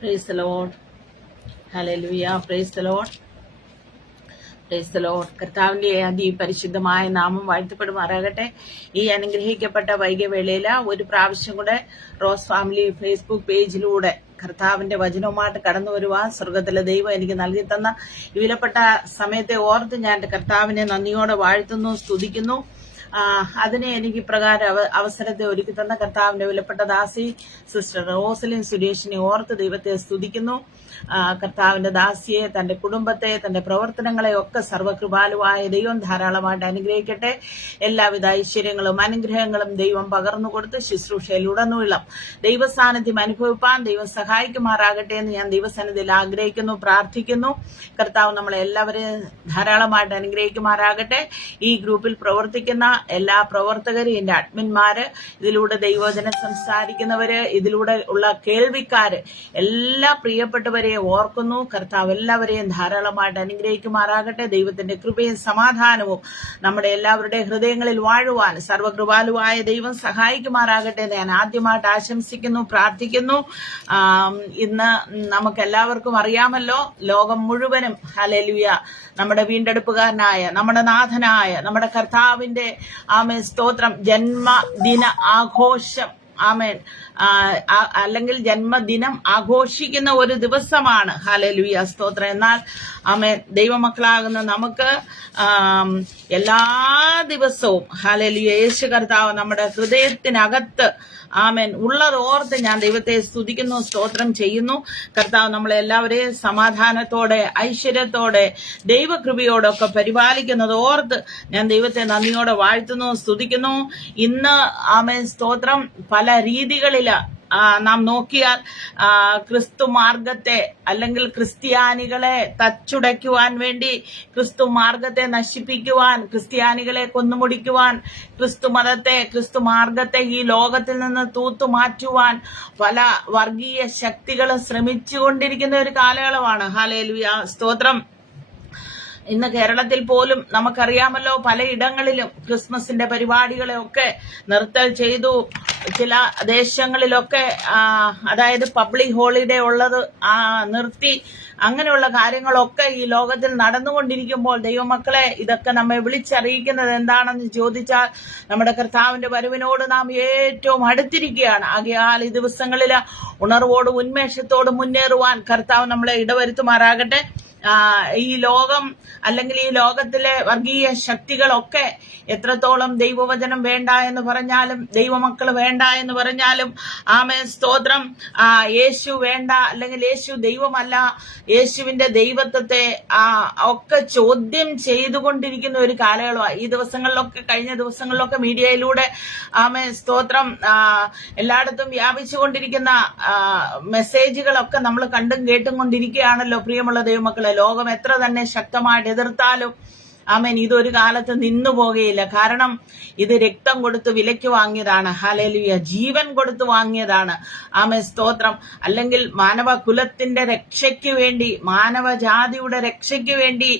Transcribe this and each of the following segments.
Praise the Lord. Hallelujah. Praise the Lord. Praise the Lord. കർത്താവിന്റെ അതിപരിശുദ്ധമായ നാമം വാഴ്ത്തപ്പെടുമാറാകട്ടെ. ഈ അനുഗ്രഹിക്കപ്പെട്ട വൈകിയവേളയിൽ ഒരു പ്രാവശ്യം കൂടെ റോസ് ഫാമിലി ഫേസ്ബുക്ക് പേജിലൂടെ കർത്താവിന്റെ വചനവുമായിട്ട് കടന്നു വരുവാൻ സ്വർഗത്തിലെ ദൈവം എനിക്ക് നൽകി തന്ന ഈ വിലപ്പെട്ട സമയത്തെ ഓർത്ത് ഞാൻ കർത്താവിനെ നന്ദിയോടെ വാഴ്ത്തുന്നു, സ്തുതിക്കുന്നു. അതിനെ എനിക്ക് പ്രകാരം അവസരത്തെ ഒരുക്കി തന്ന കർത്താവിന്റെ വിലപ്പെട്ട ദാസി സിസ്റ്റർ റോസലിൻ സുരേഷിനെ ഓർത്ത് ദൈവത്തെ സ്തുതിക്കുന്നു. കർത്താവിന്റെ ദാസിയെ, തന്റെ കുടുംബത്തെ, തന്റെ പ്രവർത്തനങ്ങളെ ഒക്കെ സർവകൃപാലുവായ ദൈവം ധാരാളമായിട്ട് അനുഗ്രഹിക്കട്ടെ. എല്ലാവിധ ഐശ്വര്യങ്ങളും അനുഗ്രഹങ്ങളും ദൈവം പകർന്നു കൊടുത്ത് ശുശ്രൂഷയിലുടനീളം ദൈവസാന്നിധ്യം അനുഭവിപ്പാൻ ദൈവം സഹായിക്കുമാറാകട്ടെ എന്ന് ഞാൻ ദൈവസന്നിധിയിൽ ആഗ്രഹിക്കുന്നു, പ്രാർത്ഥിക്കുന്നു. കർത്താവ് നമ്മളെ എല്ലാവരെയും ധാരാളമായിട്ട് അനുഗ്രഹിക്കുമാറാകട്ടെ. ഈ ഗ്രൂപ്പിൽ പ്രവർത്തിക്കുന്ന എല്ലാ പ്രവർത്തകരും, എന്റെ അഡ്മിന്മാര്, ഇതിലൂടെ ദൈവവചനം സംസാരിക്കുന്നവര്, ഇതിലൂടെ ഉള്ള കേൾവിക്കാര്, എല്ലാ പ്രിയപ്പെട്ടവരെയും ഓർക്കുന്നു. കർത്താവ് എല്ലാവരെയും ധാരാളമായിട്ട് അനുഗ്രഹിക്കുമാറാകട്ടെ. ദൈവത്തിന്റെ കൃപയും സമാധാനവും നമ്മുടെ എല്ലാവരുടെ ഹൃദയങ്ങളിൽ വാഴുവാൻ സർവകൃപാലുവായ ദൈവം സഹായിക്കുമാറാകട്ടെ എന്ന് ഞാൻ ആദ്യമായിട്ട് ആശംസിക്കുന്നു, പ്രാർത്ഥിക്കുന്നു. ഇന്ന് നമുക്ക് എല്ലാവർക്കും അറിയാമല്ലോ, ലോകം മുഴുവനും ഹല്ലേലൂയ നമ്മുടെ വീണ്ടെടുപ്പുകാരനായ, നമ്മുടെ നാഥനായ, നമ്മുടെ കർത്താവിന്റെ ആമേൻ സ്തോത്രം ജന്മദിന ആഘോഷം, ആമേൻ, അല്ലെങ്കിൽ ജന്മദിനം ആഘോഷിക്കുന്ന ഒരു ദിവസമാണ്. ഹല്ലേലൂയ സ്തോത്രം. എന്നാൽ ആമേൻ ദൈവമക്കളാകുന്ന നമുക്ക് എല്ലാ ദിവസവും ഹല്ലേലൂയ യേശു കർത്താവ് നമ്മുടെ ഹൃദയത്തിനകത്ത് ആമേൻ ഉള്ളതോർത്ത് ഞാൻ ദൈവത്തെ സ്തുതിക്കുന്നു, സ്തോത്രം ചെയ്യുന്നു. കർത്താവ് നമ്മളെല്ലാവരെയും സമാധാനത്തോടെ, ഐശ്വര്യത്തോടെ, ദൈവകൃപയോടൊക്കെ പരിപാലിക്കുന്നത് ഓർത്ത് ഞാൻ ദൈവത്തെ നന്ദിയോടെ വാഴ്ത്തുന്നു, സ്തുതിക്കുന്നു. ഇന്ന് ആമേൻ സ്തോത്രം പല രീതികളിൽ നാം നോക്കിയാൽ ക്രിസ്തു മാർഗത്തെ അല്ലെങ്കിൽ ക്രിസ്ത്യാനികളെ തച്ചുടയ്ക്കുവാൻ വേണ്ടി, ക്രിസ്തു മാർഗത്തെ നശിപ്പിക്കുവാൻ, ക്രിസ്ത്യാനികളെ കൊന്നുമുടിക്കുവാൻ, ക്രിസ്തു മതത്തെ, ക്രിസ്തു മാർഗത്തെ ഈ ലോകത്തിൽ നിന്ന് തൂത്തുമാറ്റുവാൻ പല വർഗീയ ശക്തികളും ശ്രമിച്ചുകൊണ്ടിരിക്കുന്ന ഒരു കാലയളവാണ്. ഹല്ലേലൂയ സ്തോത്രം. ഇന്ന് കേരളത്തിൽ പോലും നമുക്കറിയാമല്ലോ, പലയിടങ്ങളിലും ക്രിസ്മസിന്റെ പരിപാടികളെയൊക്കെ നിർത്തൽ ചെയ്തു. ചില ദേശങ്ങളിലൊക്കെ അതായത് പബ്ലിക് ഹോളിഡേ ഉള്ളത് നിർത്തി. അങ്ങനെയുള്ള കാര്യങ്ങളൊക്കെ ഈ ലോകത്തിൽ നടന്നുകൊണ്ടിരിക്കുമ്പോൾ ദൈവമക്കളെ, ഇതൊക്കെ നമ്മെ വിളിച്ചറിയിക്കുന്നത് എന്താണെന്ന് ചോദിച്ചാൽ, നമ്മുടെ കർത്താവിന്റെ വരവിനോട് നാം ഏറ്റവും അടുത്തിരിക്കുകയാണ്. ആകയാൽ ഈ ദിവസങ്ങളിൽ ഉണർവോടും ഉന്മേഷത്തോടും മുന്നേറുവാൻ കർത്താവ് നമ്മളെ ഇടവരുത്തുമാറാകട്ടെ. ഈ ലോകം അല്ലെങ്കിൽ ഈ ലോകത്തിലെ വർഗീയ ശക്തികളൊക്കെ എത്രത്തോളം ദൈവവചനം വേണ്ട എന്ന് പറഞ്ഞാലും, ദൈവമക്കൾ വേണ്ട എന്ന് പറഞ്ഞാലും, ആമേൻ സ്തോത്രം, യേശു വേണ്ട അല്ലെങ്കിൽ യേശു ദൈവമല്ല, യേശുവിന്റെ ദൈവത്വത്തെ ഒക്കെ ചോദ്യം ചെയ്തുകൊണ്ടിരിക്കുന്ന ഒരു കാലയളവാണ് ഈ ദിവസങ്ങളിലൊക്കെ. കഴിഞ്ഞ ദിവസങ്ങളിലൊക്കെ മീഡിയയിലൂടെ ആമേൻ സ്തോത്രം എല്ലായിടത്തും വ്യാപിച്ചുകൊണ്ടിരിക്കുന്ന മെസ്സേജുകളൊക്കെ നമ്മൾ കണ്ടും കേട്ടും കൊണ്ടിരിക്കുകയാണല്ലോ പ്രിയമുള്ള ദൈവമക്കളെ. ലോകം എത്ര തന്നെ ശക്തമായിട്ട് എതിർത്താലും ആമേൻ ഇതൊരു കാലത്ത് നിന്നു പോകുകയില്ല. കാരണം ഇത് രക്തം കൊടുത്ത് വിലയ്ക്ക് വാങ്ങിയതാണ്. ഹല്ലേലൂയ. ജീവൻ കൊടുത്ത് വാങ്ങിയതാണ്. ആമേൻ സ്തോത്രം. അല്ലെങ്കിൽ മാനവ കുലത്തിന്റെ രക്ഷയ്ക്ക് വേണ്ടി, മാനവജാതിയുടെ രക്ഷയ്ക്ക് വേണ്ടി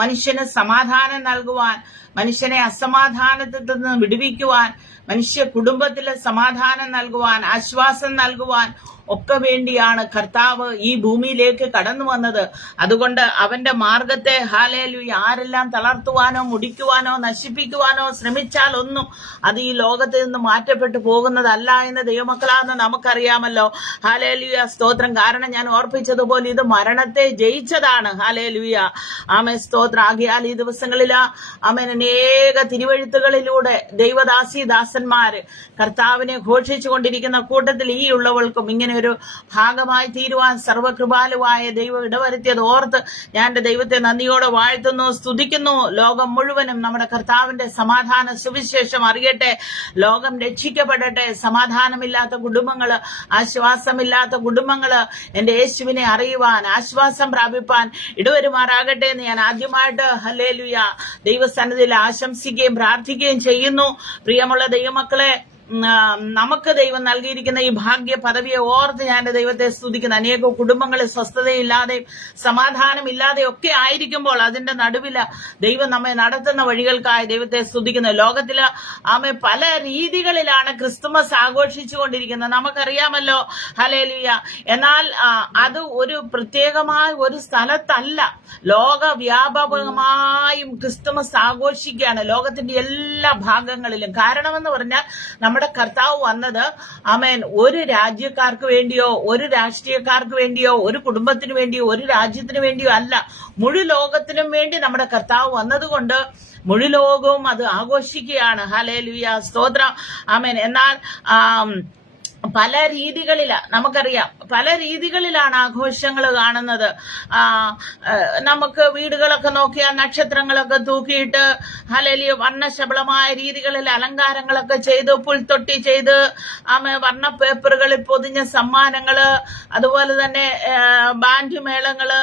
മനുഷ്യന് സമാധാനം നൽകുവാൻ, മനുഷ്യനെ അസമാധാനത്തിൽ നിന്ന് വിടുവിക്കുവാൻ, മനുഷ്യ കുടുംബത്തിലെ സമാധാനം നൽകുവാൻ, ആശ്വാസം നൽകുവാൻ ഒക്കെ വേണ്ടിയാണ് കർത്താവ് ഈ ഭൂമിയിലേക്ക് കടന്നു വന്നത്. അതുകൊണ്ട് അവന്റെ മാർഗത്തെ ഹല്ലേലൂയ ആരെല്ലാം തളർത്തുവാനോ മുടിക്കുവാനോ നശിപ്പിക്കുവാനോ ശ്രമിച്ചാൽ ഒന്നും അത് ഈ ലോകത്ത് നിന്ന് മാറ്റപ്പെട്ടു പോകുന്നതല്ല എന്ന് ദൈവമക്കളാണെന്ന് നമുക്കറിയാമല്ലോ. ഹല്ലേലൂയ സ്തോത്രം. കാരണം ഞാൻ ഓർപ്പിച്ചതുപോലെ ഇത് മരണത്തെ ജയിച്ചതാണ്. ഹല്ലേലൂയ ആമേൻ സ്തോത്രം. ആകിയാൽ ഈ ദിവസങ്ങളിൽ ആമേൻ അനേക തിരുവെഴുത്തുകളിലൂടെ ദൈവദാസി ദാസന്മാര് കർത്താവിനെ ഘോഷിച്ചുകൊണ്ടിരിക്കുന്ന കൂട്ടത്തിൽ ഈ ഉള്ളവൾക്കും ഇങ്ങനെ ഒരു ഭാഗമായി തീരുവാൻ സർവകൃപാലുവായ ദൈവം ഇടവരുത്തിയത് ഓർത്ത് ഞാൻ എന്റെ ദൈവത്തെ നന്ദിയോടെ വാഴ്ത്തുന്നു, സ്തുതിക്കുന്നു. ലോകം മുഴുവനും നമ്മുടെ കർത്താവിന്റെ സമാധാന സുവിശേഷം അറിയട്ടെ, ലോകം രക്ഷിക്കപ്പെടട്ടെ. സമാധാനമില്ലാത്ത കുടുംബങ്ങള്, ആശ്വാസമില്ലാത്ത കുടുംബങ്ങള് എന്റെ യേശുവിനെ അറിയുവാൻ, ആശ്വാസം പ്രാപിപ്പാൻ ഇടവരുമാറാകട്ടെ എന്ന് ഞാൻ ആദ്യമായിട്ട് ഹല്ലേലൂയ ദൈവസന്നിധിയിൽ ആശംസിക്കുകയും പ്രാർത്ഥിക്കുകയും ചെയ്യുന്നു. പ്രിയമുള്ള ദൈവമക്കളെ, നമുക്ക് ദൈവം നൽകിയിരിക്കുന്ന ഈ ഭാഗ്യ പദവിയെ ഓർത്ത് ഞാൻ എന്റെ ദൈവത്തെ സ്തുതിക്കുന്നു. അനേക കുടുംബങ്ങളിൽ സ്വസ്ഥതയില്ലാതെയും സമാധാനമില്ലാതെയും ഒക്കെ ആയിരിക്കുമ്പോൾ അതിന്റെ നടുവില് ദൈവം നമ്മെ നടത്തുന്ന വഴികൾക്കായി ദൈവത്തെ സ്തുതിക്കുന്നു. ലോകത്തില് പല രീതികളിലാണ് ക്രിസ്തുമസ് ആഘോഷിച്ചുകൊണ്ടിരിക്കുന്നത്, നമുക്കറിയാമല്ലോ. ഹല്ലേലൂയ. എന്നാൽ അത് ഒരു പ്രത്യേകമായ ഒരു സ്ഥലത്തല്ല, ലോകവ്യാപകമായും ക്രിസ്തുമസ് ആഘോഷിക്കുകയാണ് ലോകത്തിന്റെ എല്ലാ ഭാഗങ്ങളിലും. കാരണമെന്ന് പറഞ്ഞാൽ നമ്മുടെ കർത്താവ് വന്നത് ഒരു രാജ്യക്കാർക്ക് വേണ്ടിയോ ഒരു രാഷ്ട്രീയക്കാർക്ക് വേണ്ടിയോ ഒരു കുടുംബത്തിന് വേണ്ടിയോ ഒരു രാജ്യത്തിന് വേണ്ടിയോ അല്ല, മുഴു ലോകത്തിനും വേണ്ടി നമ്മുടെ കർത്താവ് വന്നതുകൊണ്ട് മുഴു ലോകവും അത് ആഘോഷിക്കുകയാണ്. ഹല്ലേലൂയ, സ്തോത്രം. എന്നാൽ പല നമുക്കറിയാം പല രീതികളിലാണ് ആഘോഷങ്ങൾ കാണുന്നത്. നമുക്ക് വീടുകളൊക്കെ നോക്കിയാൽ നക്ഷത്രങ്ങളൊക്കെ തൂക്കിയിട്ട് ഹല്ലേലൂയ വർണ്ണശബളമായ രീതികളിൽ അലങ്കാരങ്ങളൊക്കെ ചെയ്ത് പുൽത്തൊട്ടി ചെയ്ത് വർണ്ണ പേപ്പറുകളിൽ പൊതിഞ്ഞ സമ്മാനങ്ങള്, അതുപോലെ തന്നെ ബാൻഡ് മേളങ്ങള്,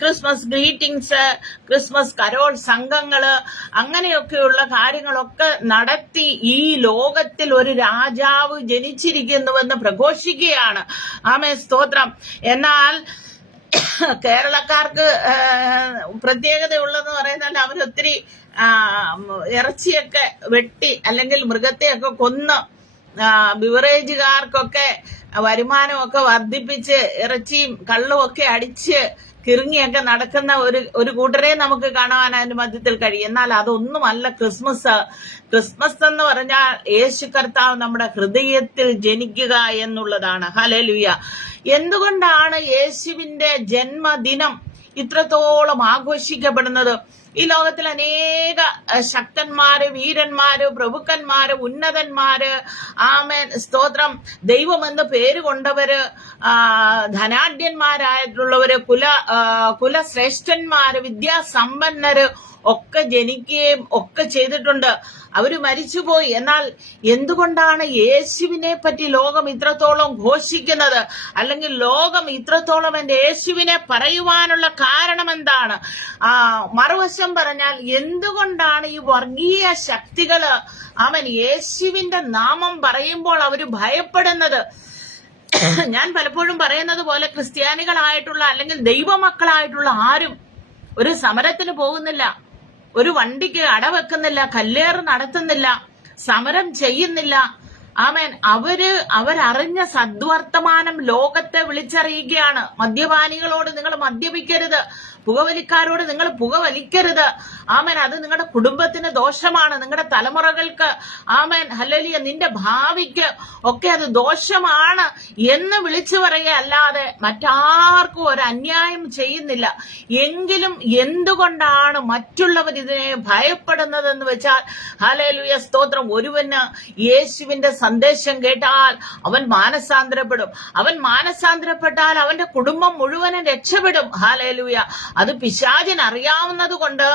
ക്രിസ്മസ് ഗ്രീറ്റിംഗ്സ്, ക്രിസ്മസ് കരോൾ സംഘങ്ങള്, അങ്ങനെയൊക്കെയുള്ള കാര്യങ്ങളൊക്കെ നടത്തി ഈ ലോകത്തിൽ ഒരു രാജാവ് ജനിച്ചിരിക്കുന്നു എന്ന് പ്രഘോഷിക്കുകയാണ്. സ്തോത്രം. എന്നാൽ കേരളക്കാർക്ക് പ്രത്യേകതയുള്ളതെന്ന് പറയുന്നത് അവരൊത്തിരി ഇറച്ചിയൊക്കെ വെട്ടി അല്ലെങ്കിൽ മൃഗത്തെയൊക്കെ കൊന്ന് ബിവറേജുകാർക്കൊക്കെ വരുമാനമൊക്കെ വർദ്ധിപ്പിച്ച് ഇറച്ചിയും കള്ളും ഒക്കെ അടിച്ച് കിറുങ്ങിയൊക്കെ നടക്കുന്ന ഒരു കൂട്ടരെ നമുക്ക് കാണുവാൻ അതിന്റെ മധ്യത്തിൽ കഴിയും. എന്നാൽ അതൊന്നുമല്ല ക്രിസ്മസ്. ക്രിസ്മസ് എന്ന് പറഞ്ഞാൽ യേശു കർത്താവ് നമ്മുടെ ഹൃദയത്തിൽ ജനിക്കുക എന്നുള്ളതാണ്. ഹല്ലേലൂയ. എന്തുകൊണ്ടാണ് യേശുവിന്റെ ജന്മദിനം ഇത്രത്തോളം ആഘോഷിക്കപ്പെടുന്നത്? ഈ ലോകത്തിൽ അനേക ശക്തന്മാര്, വീരന്മാര്, പ്രഭുക്കന്മാര്, ഉന്നതന്മാര്, സ്തോത്രം, ദൈവമെന്ന് പേര് കൊണ്ടവര്, ധനാഢ്യന്മാരായിട്ടുള്ളവര്, കുലശ്രേഷ്ഠന്മാര്, വിദ്യാസമ്പന്നര് ഒക്കെ ജനിക്കുകയും ഒക്കെ ചെയ്തിട്ടുണ്ട്. അവര് മരിച്ചുപോയി. എന്നാൽ എന്തുകൊണ്ടാണ് യേശുവിനെ പറ്റി ലോകം ഇത്രത്തോളം ഘോഷിക്കുന്നത്, അല്ലെങ്കിൽ ലോകം ഇത്രത്തോളം എന്റെ യേശുവിനെ പറയുവാനുള്ള കാരണം എന്താണ്? മറുവശം പറഞ്ഞാൽ എന്തുകൊണ്ടാണ് ഈ വർഗീയ ശക്തികള് യേശുവിന്റെ നാമം പറയുമ്പോൾ അവര് ഭയപ്പെടുന്നത്? ഞാൻ പലപ്പോഴും പറയുന്നത് പോലെ ക്രിസ്ത്യാനികളായിട്ടുള്ള അല്ലെങ്കിൽ ദൈവമക്കളായിട്ടുള്ള ആരും ഒരു സമരത്തിന് പോകുന്നില്ല, ഒരു വണ്ടിക്ക് അടവെക്കുന്നില്ല, കല്ലേറ് നടത്തുന്നില്ല, സമരം ചെയ്യുന്നില്ല. അവരറിഞ്ഞ സദ്വർത്തമാനം ലോകത്തെ വിളിച്ചറിയുകയാണ്. മദ്യപാനികളോട് നിങ്ങൾ മദ്യപിക്കരുത്, പുകവലിക്കാരോട് നിങ്ങൾ പുകവലിക്കരുത്. അത് നിങ്ങളുടെ കുടുംബത്തിന് ദോഷമാണ്, നിങ്ങളുടെ തലമുറകൾക്ക് ഹല്ലേലൂയ നിന്റെ ഭാവിക്ക് ഒക്കെ അത് ദോഷമാണ് എന്ന് വിളിച്ചു പറയുക അല്ലാതെ മറ്റാർക്കും ഒരു അന്യായം ചെയ്യുന്നില്ല. എങ്കിലും എന്തുകൊണ്ടാണ് മറ്റുള്ളവർ ഇതിനെ ഭയപ്പെടുന്നതെന്ന് വെച്ചാൽ ഹല്ലേലൂയ, സ്തോത്രം, ഒരുവന് യേശുവിന്റെ സന്ദേശം കേട്ടാൽ അവൻ മാനസാന്തരപ്പെടും. അവൻ മാനസാന്തരപ്പെട്ടാൽ അവന്റെ കുടുംബം മുഴുവനും രക്ഷപ്പെടും. ഹല്ലേലൂയ. അത് പിശാചിന് അറിയാവുന്നത് കൊണ്ട്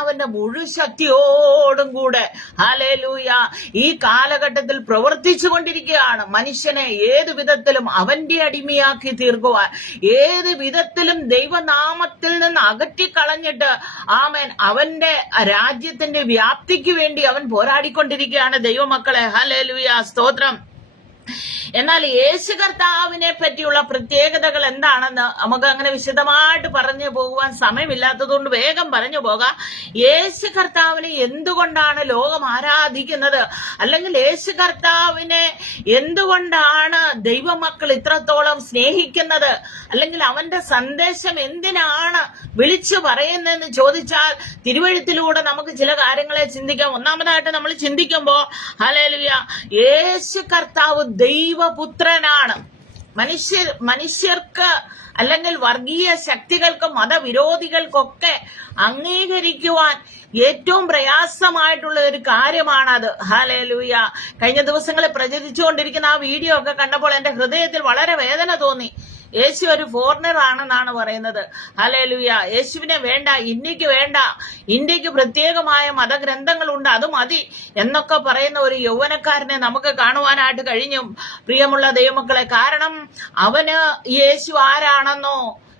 അവന്റെ മുഴുശക്തിയോടും കൂടെ ഹല്ലേലൂയ ഈ കാലഘട്ടത്തിൽ പ്രവർത്തിച്ചു കൊണ്ടിരിക്കുകയാണ്. മനുഷ്യനെ ഏതു വിധത്തിലും അവന്റെ അടിമയാക്കി തീർക്കുവാൻ, ഏത് വിധത്തിലും ദൈവനാമത്തിൽ നിന്ന് അകറ്റിക്കളഞ്ഞിട്ട് അവന്റെ രാജ്യത്തിന്റെ വ്യാപ്തിക്ക് വേണ്ടി അവൻ പോരാടിക്കൊണ്ടിരിക്കുകയാണ് ദൈവമക്കളെ. ഹല്ലേലൂയ, സ്തോത്രം. എന്നാൽ യേശു കർത്താവിനെ പറ്റിയുള്ള പ്രത്യേകതകൾ എന്താണെന്ന് നമുക്ക് അങ്ങനെ വിശദമായിട്ട് പറഞ്ഞു പോകുവാൻ സമയമില്ലാത്തതുകൊണ്ട് വേഗം പറഞ്ഞു പോകാം. യേശു കർത്താവിനെ എന്തുകൊണ്ടാണ് ലോകം ആരാധിക്കുന്നത്, അല്ലെങ്കിൽ യേശു കർത്താവിനെ എന്തുകൊണ്ടാണ് ദൈവമക്കൾ ഇത്രത്തോളം സ്നേഹിക്കുന്നത്, അല്ലെങ്കിൽ അവന്റെ സന്ദേശം എന്തിനാണ് വിളിച്ചു പറയുന്നതെന്ന് ചോദിച്ചാൽ തിരുവഴുത്തിലൂടെ നമുക്ക് ചില കാര്യങ്ങളെ ചിന്തിക്കാം. ഒന്നാമതായിട്ട് നമ്മൾ ചിന്തിക്കുമ്പോൾ ഹല്ലേലൂയ, യേശു കർത്താവ് ദൈവപുത്രനാണ്. മനുഷ്യർക്ക് അല്ലെങ്കിൽ വർഗീയ ശക്തികൾക്ക് മതവിരോധികൾക്കൊക്കെ അംഗീകരിക്കുവാൻ ഏറ്റവും പ്രയാസമായിട്ടുള്ള ഒരു കാര്യമാണത്. ഹല്ലേലൂയ. കഴിഞ്ഞ ദിവസങ്ങളിൽ പ്രചരിച്ചുകൊണ്ടിരിക്കുന്ന ആ വീഡിയോ ഒക്കെ കണ്ടപ്പോൾ എന്റെ ഹൃദയത്തിൽ വളരെ വേദന തോന്നി. യേശു ഒരു ഫോറിനർ ആണെന്നാണ് പറയുന്നത്. ഹല്ലേലൂയ. യേശുവിനെ വേണ്ട, ഇന്ത്യക്ക് വേണ്ട, ഇന്ത്യക്ക് പ്രത്യേകമായ മതഗ്രന്ഥങ്ങളുണ്ട്, അത് മതി എന്നൊക്കെ പറയുന്ന ഒരു യൗവനക്കാരനെ നമുക്ക് കാണുവാനായിട്ട് കഴിഞ്ഞു, പ്രിയമുള്ള ദൈവമക്കളെ. കാരണം അവന് യേശു ആരാണെന്നോ